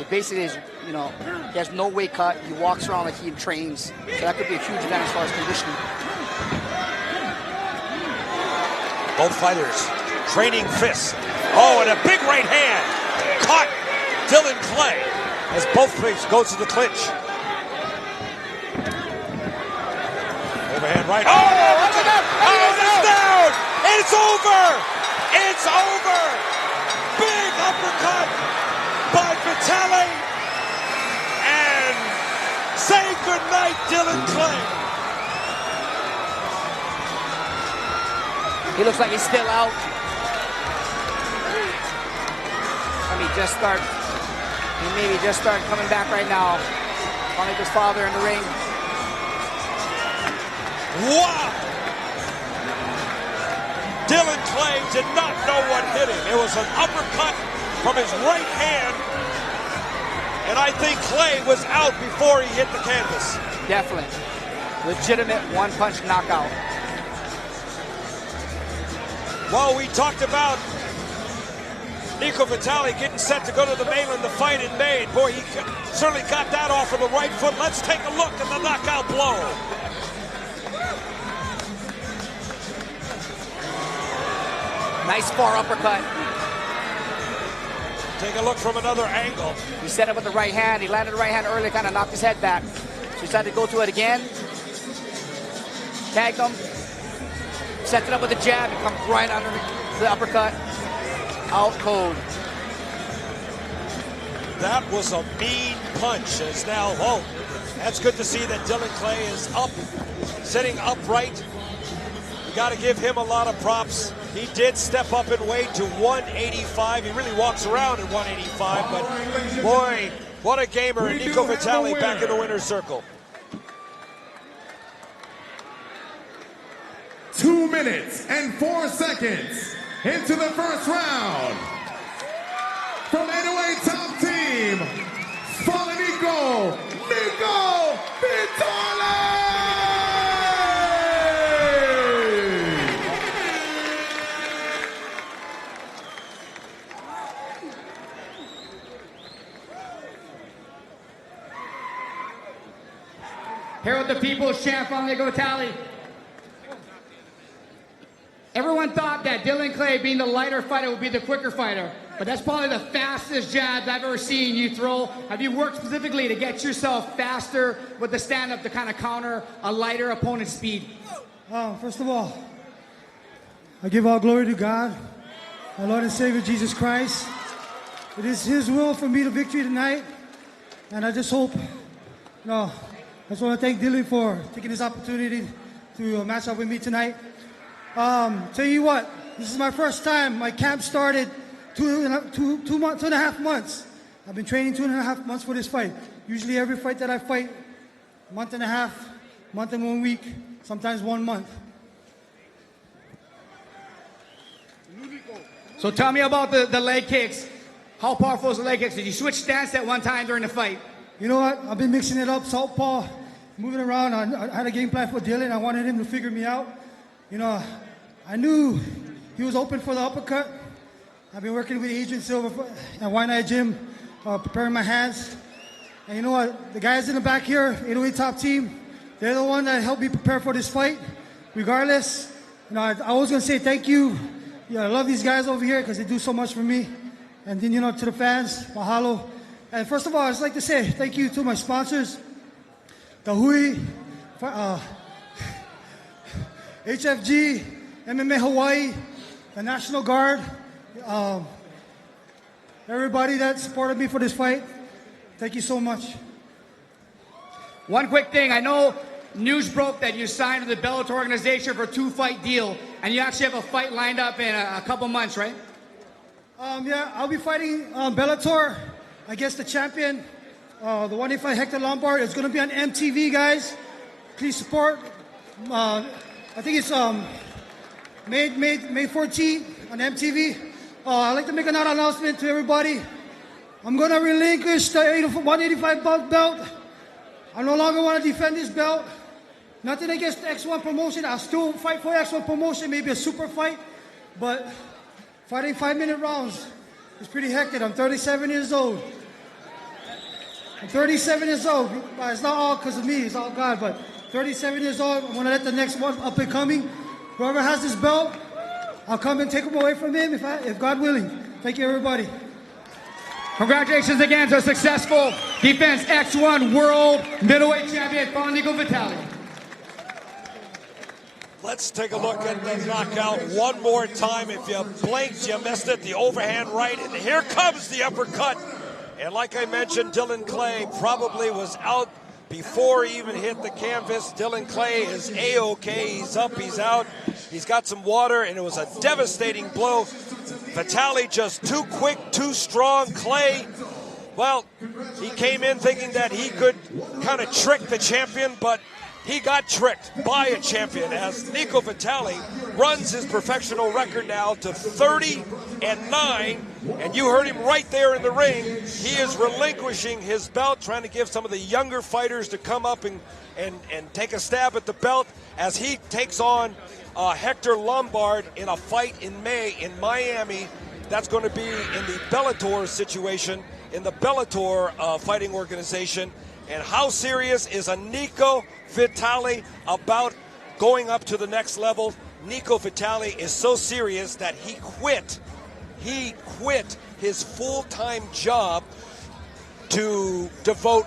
it basically is, you know, he has no weight cut. He walks around like he trains. So that could be a huge advantage as far as conditioning. Both fighters training fists. Oh, and a big right hand. Caught Dylan Clay as both fists goes to the clinch. Overhand right. Oh, look at that. Oh, it's down. It's over. It's over. Big uppercut by Vitali. And say goodnight, Dylan Clay. He looks like he's still out. Let me just start. He maybe just start coming back right now. Calling his father in the ring. Wow! Dylan Clay did not know what hit him. It was an uppercut from his right hand. And I think Clay was out before he hit the canvas. Definitely. Legitimate one-punch knockout. Well, we talked about Nico Vitali getting set to go to the mainland to fight in May. Boy, he certainly got that off of the right foot. Let's take a look at the knockout blow. Nice far uppercut. Take a look from another angle. He set up with the right hand. He landed the right hand earlier, kind of knocked his head back. So he decided to go to it again. Tagged him. Sets it up with a jab. He comes right under the uppercut. Out cold. That was a mean punch. It's now, oh, that's good to see that Dylan Clay is up, sitting upright. You got to give him a lot of props. He did step up in weight to 185. He really walks around at 185, but boy, what a gamer. And Nico Vitali back in the winner's circle. 2 minutes and 4 seconds into the first round. From Middleweight top team, follow Nico Vitali! Here with the people's champ, Nico Vitali. Everyone thought that Dylan Clay, being the lighter fighter, would be the quicker fighter. But that's probably the fastest jab I've ever seen you throw. Have you worked specifically to get yourself faster with the stand-up to kind of counter a lighter opponent's speed? First of all, I give all glory to God, our Lord and Savior Jesus Christ. It is His will for me to victory tonight. And I just hope, I just want to thank Dylan for taking this opportunity to match up with me tonight. Tell you what, this is my first time. My camp started 2.5 months. I've been training 2.5 months for this fight. Usually every fight that I fight, 1.5 months, month and 1 week, sometimes 1 month. So tell me about the leg kicks. How powerful is the leg kicks? Did you switch stance at one time during the fight? You know what? I've been mixing it up, southpaw, moving around. I had a game plan for Dylan. I wanted him to figure me out. I knew he was open for the uppercut. I've been working with Adrian Silva at Wine Eye Gym, preparing my hands. And you know what? The guys in the back here, 808 top team, they're the one that helped me prepare for this fight. Regardless, I was going to say thank you. I love these guys over here because they do so much for me. And then, to the fans, mahalo. And first of all, I'd just like to say thank you to my sponsors, the Hui, HFG, MMAHawaii, the National Guard, everybody that supported me for this fight. Thank you so much. One quick thing, I know news broke that you signed with the Bellator organization for a 2-fight deal, and you actually have a fight lined up in a couple months, right? Yeah, I'll be fighting Bellator against the champion, the 185 Hector Lombard. It's going to be on MTV, guys. Please support. I think it's May 14th on MTV. I'd like to make another announcement to everybody. I'm going to relinquish the 185 belt. I no longer want to defend this belt. Nothing against the X1 promotion. I'll still fight for X1 promotion, maybe a super fight. But fighting 5-minute rounds is pretty hectic. I'm 37 years old. I'm 37 years old. It's not all because of me. It's all God. But 37 years old. I want to let the next one up and coming. Whoever has this belt, I'll come and take him away from him if God willing. Thank you, everybody. Congratulations again to a successful defense X1 World Middleweight Champion, Nico Vitale. Let's take a look at the knockout one more time. If you blinked, you missed it. The overhand right, and here comes the uppercut. And like I mentioned, Dylan Clay probably was out before he even hit the canvas. Dylan Clay is A-OK. He's up, he's out. He's got some water, and it was a devastating blow. Vitale just too quick, too strong. Clay, well, he came in thinking that he could kind of trick the champion, but he got tricked by a champion as Nico Vitale runs his professional record now to 30-9. And you heard him right there in the ring. He is relinquishing his belt, trying to give some of the younger fighters to come up and take a stab at the belt as he takes on Hector Lombard in a fight in May in Miami. That's going to be in the Bellator situation, in the Bellator fighting organization. And how serious is a Nico Vitale about going up to the next level? Nico Vitale is so serious that he quit his full-time job to devote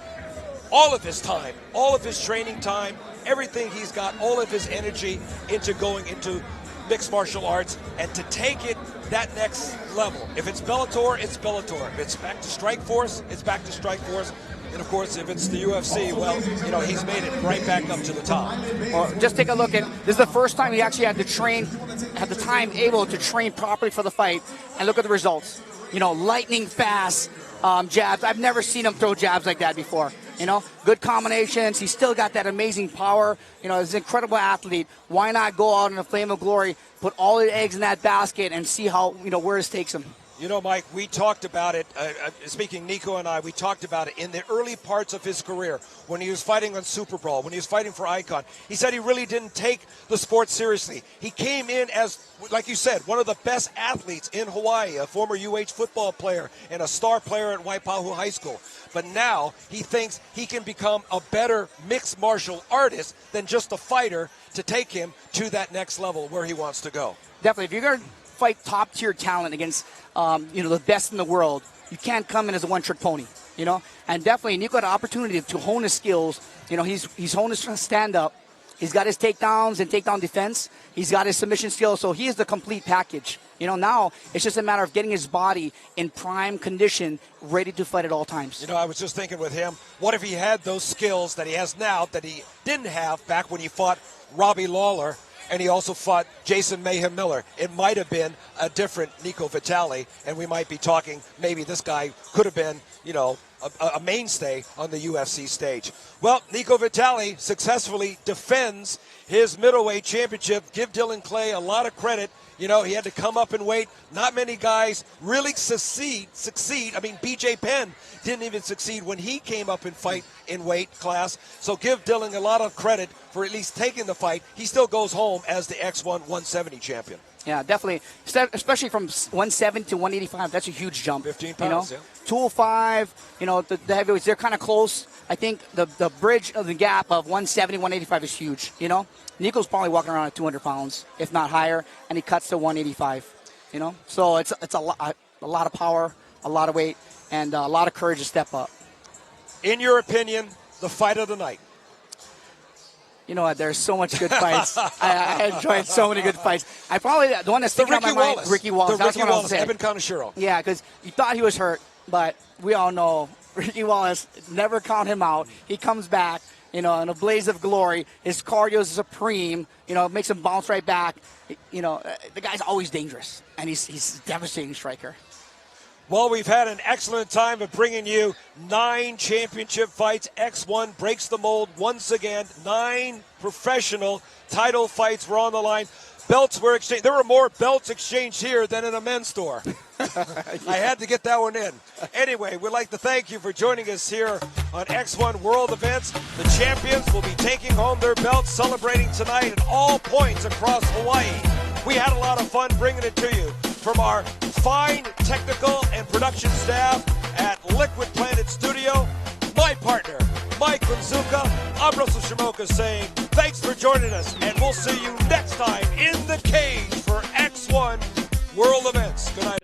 all of his time, all of his training time, everything he's got, all of his energy into going into mixed martial arts and to take it that next level. If it's Bellator, it's Bellator. If it's back to Strikeforce, it's back to Strikeforce. And of course, if it's the UFC, well, you know, he's made it right back up to the top. Well, just take a look at, this is the first time he actually had to train, had the time able to train properly for the fight, and look at the results. You know, lightning fast jabs. I've never seen him throw jabs like that before. You know, good combinations. He's still got that amazing power. You know, he's an incredible athlete. Why not go out in a flame of glory, put all the eggs in that basket, and see how, you know, where this takes him? You know, Mike, we talked about it, speaking Nico and I, we talked about it in the early parts of his career when he was fighting on Super Brawl, when he was fighting for Icon. He said he really didn't take the sport seriously. He came in as, like you said, one of the best athletes in Hawaii, a former UH football player and a star player at Waipahu High School. But now he thinks he can become a better mixed martial artist than just a fighter to take him to that next level where he wants to go. Definitely. If you're going to fight top-tier talent against you know, the best in the world, you can't come in as a one-trick pony, you know. And definitely, Nico had an opportunity to hone his skills. You know, he's honed his stand-up. He's got his takedowns and takedown defense. He's got his submission skills. So he is the complete package. You know, now it's just a matter of getting his body in prime condition, ready to fight at all times. You know, I was just thinking with him, what if he had those skills that he has now that he didn't have back when he fought Robbie Lawler? And he also fought Jason Mayhem Miller. It might have been a different Nico Vitale, and we might be talking, maybe this guy could have been, you know, a mainstay on the UFC stage. Well, Nico Vitale successfully defends his middleweight championship. Give Dylan Clay a lot of credit. You know, he had to come up in weight. Not many guys really succeed. I mean, BJ Penn didn't even succeed when he came up in weight class. So give Dylan a lot of credit for at least taking the fight. He still goes home as the X1 170 champion. Yeah, definitely. Especially from 170 to 185, that's a huge jump. 15 pounds, you know? yeah. 205, you know, the heavyweights, they're kind of close. I think the bridge of the gap of 170, 185 is huge, you know? Nico's probably walking around at 200 pounds, if not higher, and he cuts to 185, you know? So it's a lot of power, a lot of weight, and a lot of courage to step up. In your opinion, the fight of the night? You know what? There's so much good fights. I enjoyed so many good fights. I probably the one that's sticking out my mind, Ricky Wallace. The Ricky Wallace, Evan Kaneshiro. Yeah, because you thought he was hurt, but we all know Ricky Wallace, never count him out. He comes back, in a blaze of glory. His cardio is supreme. Makes him bounce right back. The guy's always dangerous, and he's a devastating striker. Well, we've had an excellent time of bringing you 9 championship fights. X1 breaks the mold once again. 9 professional title fights were on the line. Belts were exchanged. There were more belts exchanged here than in a men's store. I had to get that one in. Anyway, we'd like to thank you for joining us here on X1 World Events. The champions will be taking home their belts, celebrating tonight at all points across Hawaii. We had a lot of fun bringing it to you from our fine technical and production staff at Liquid Planet Studio. My partner, Mike Rinzuka. I'm Russell Shimoka saying thanks for joining us, and we'll see you next time in the cage for X1 World Events. Good night.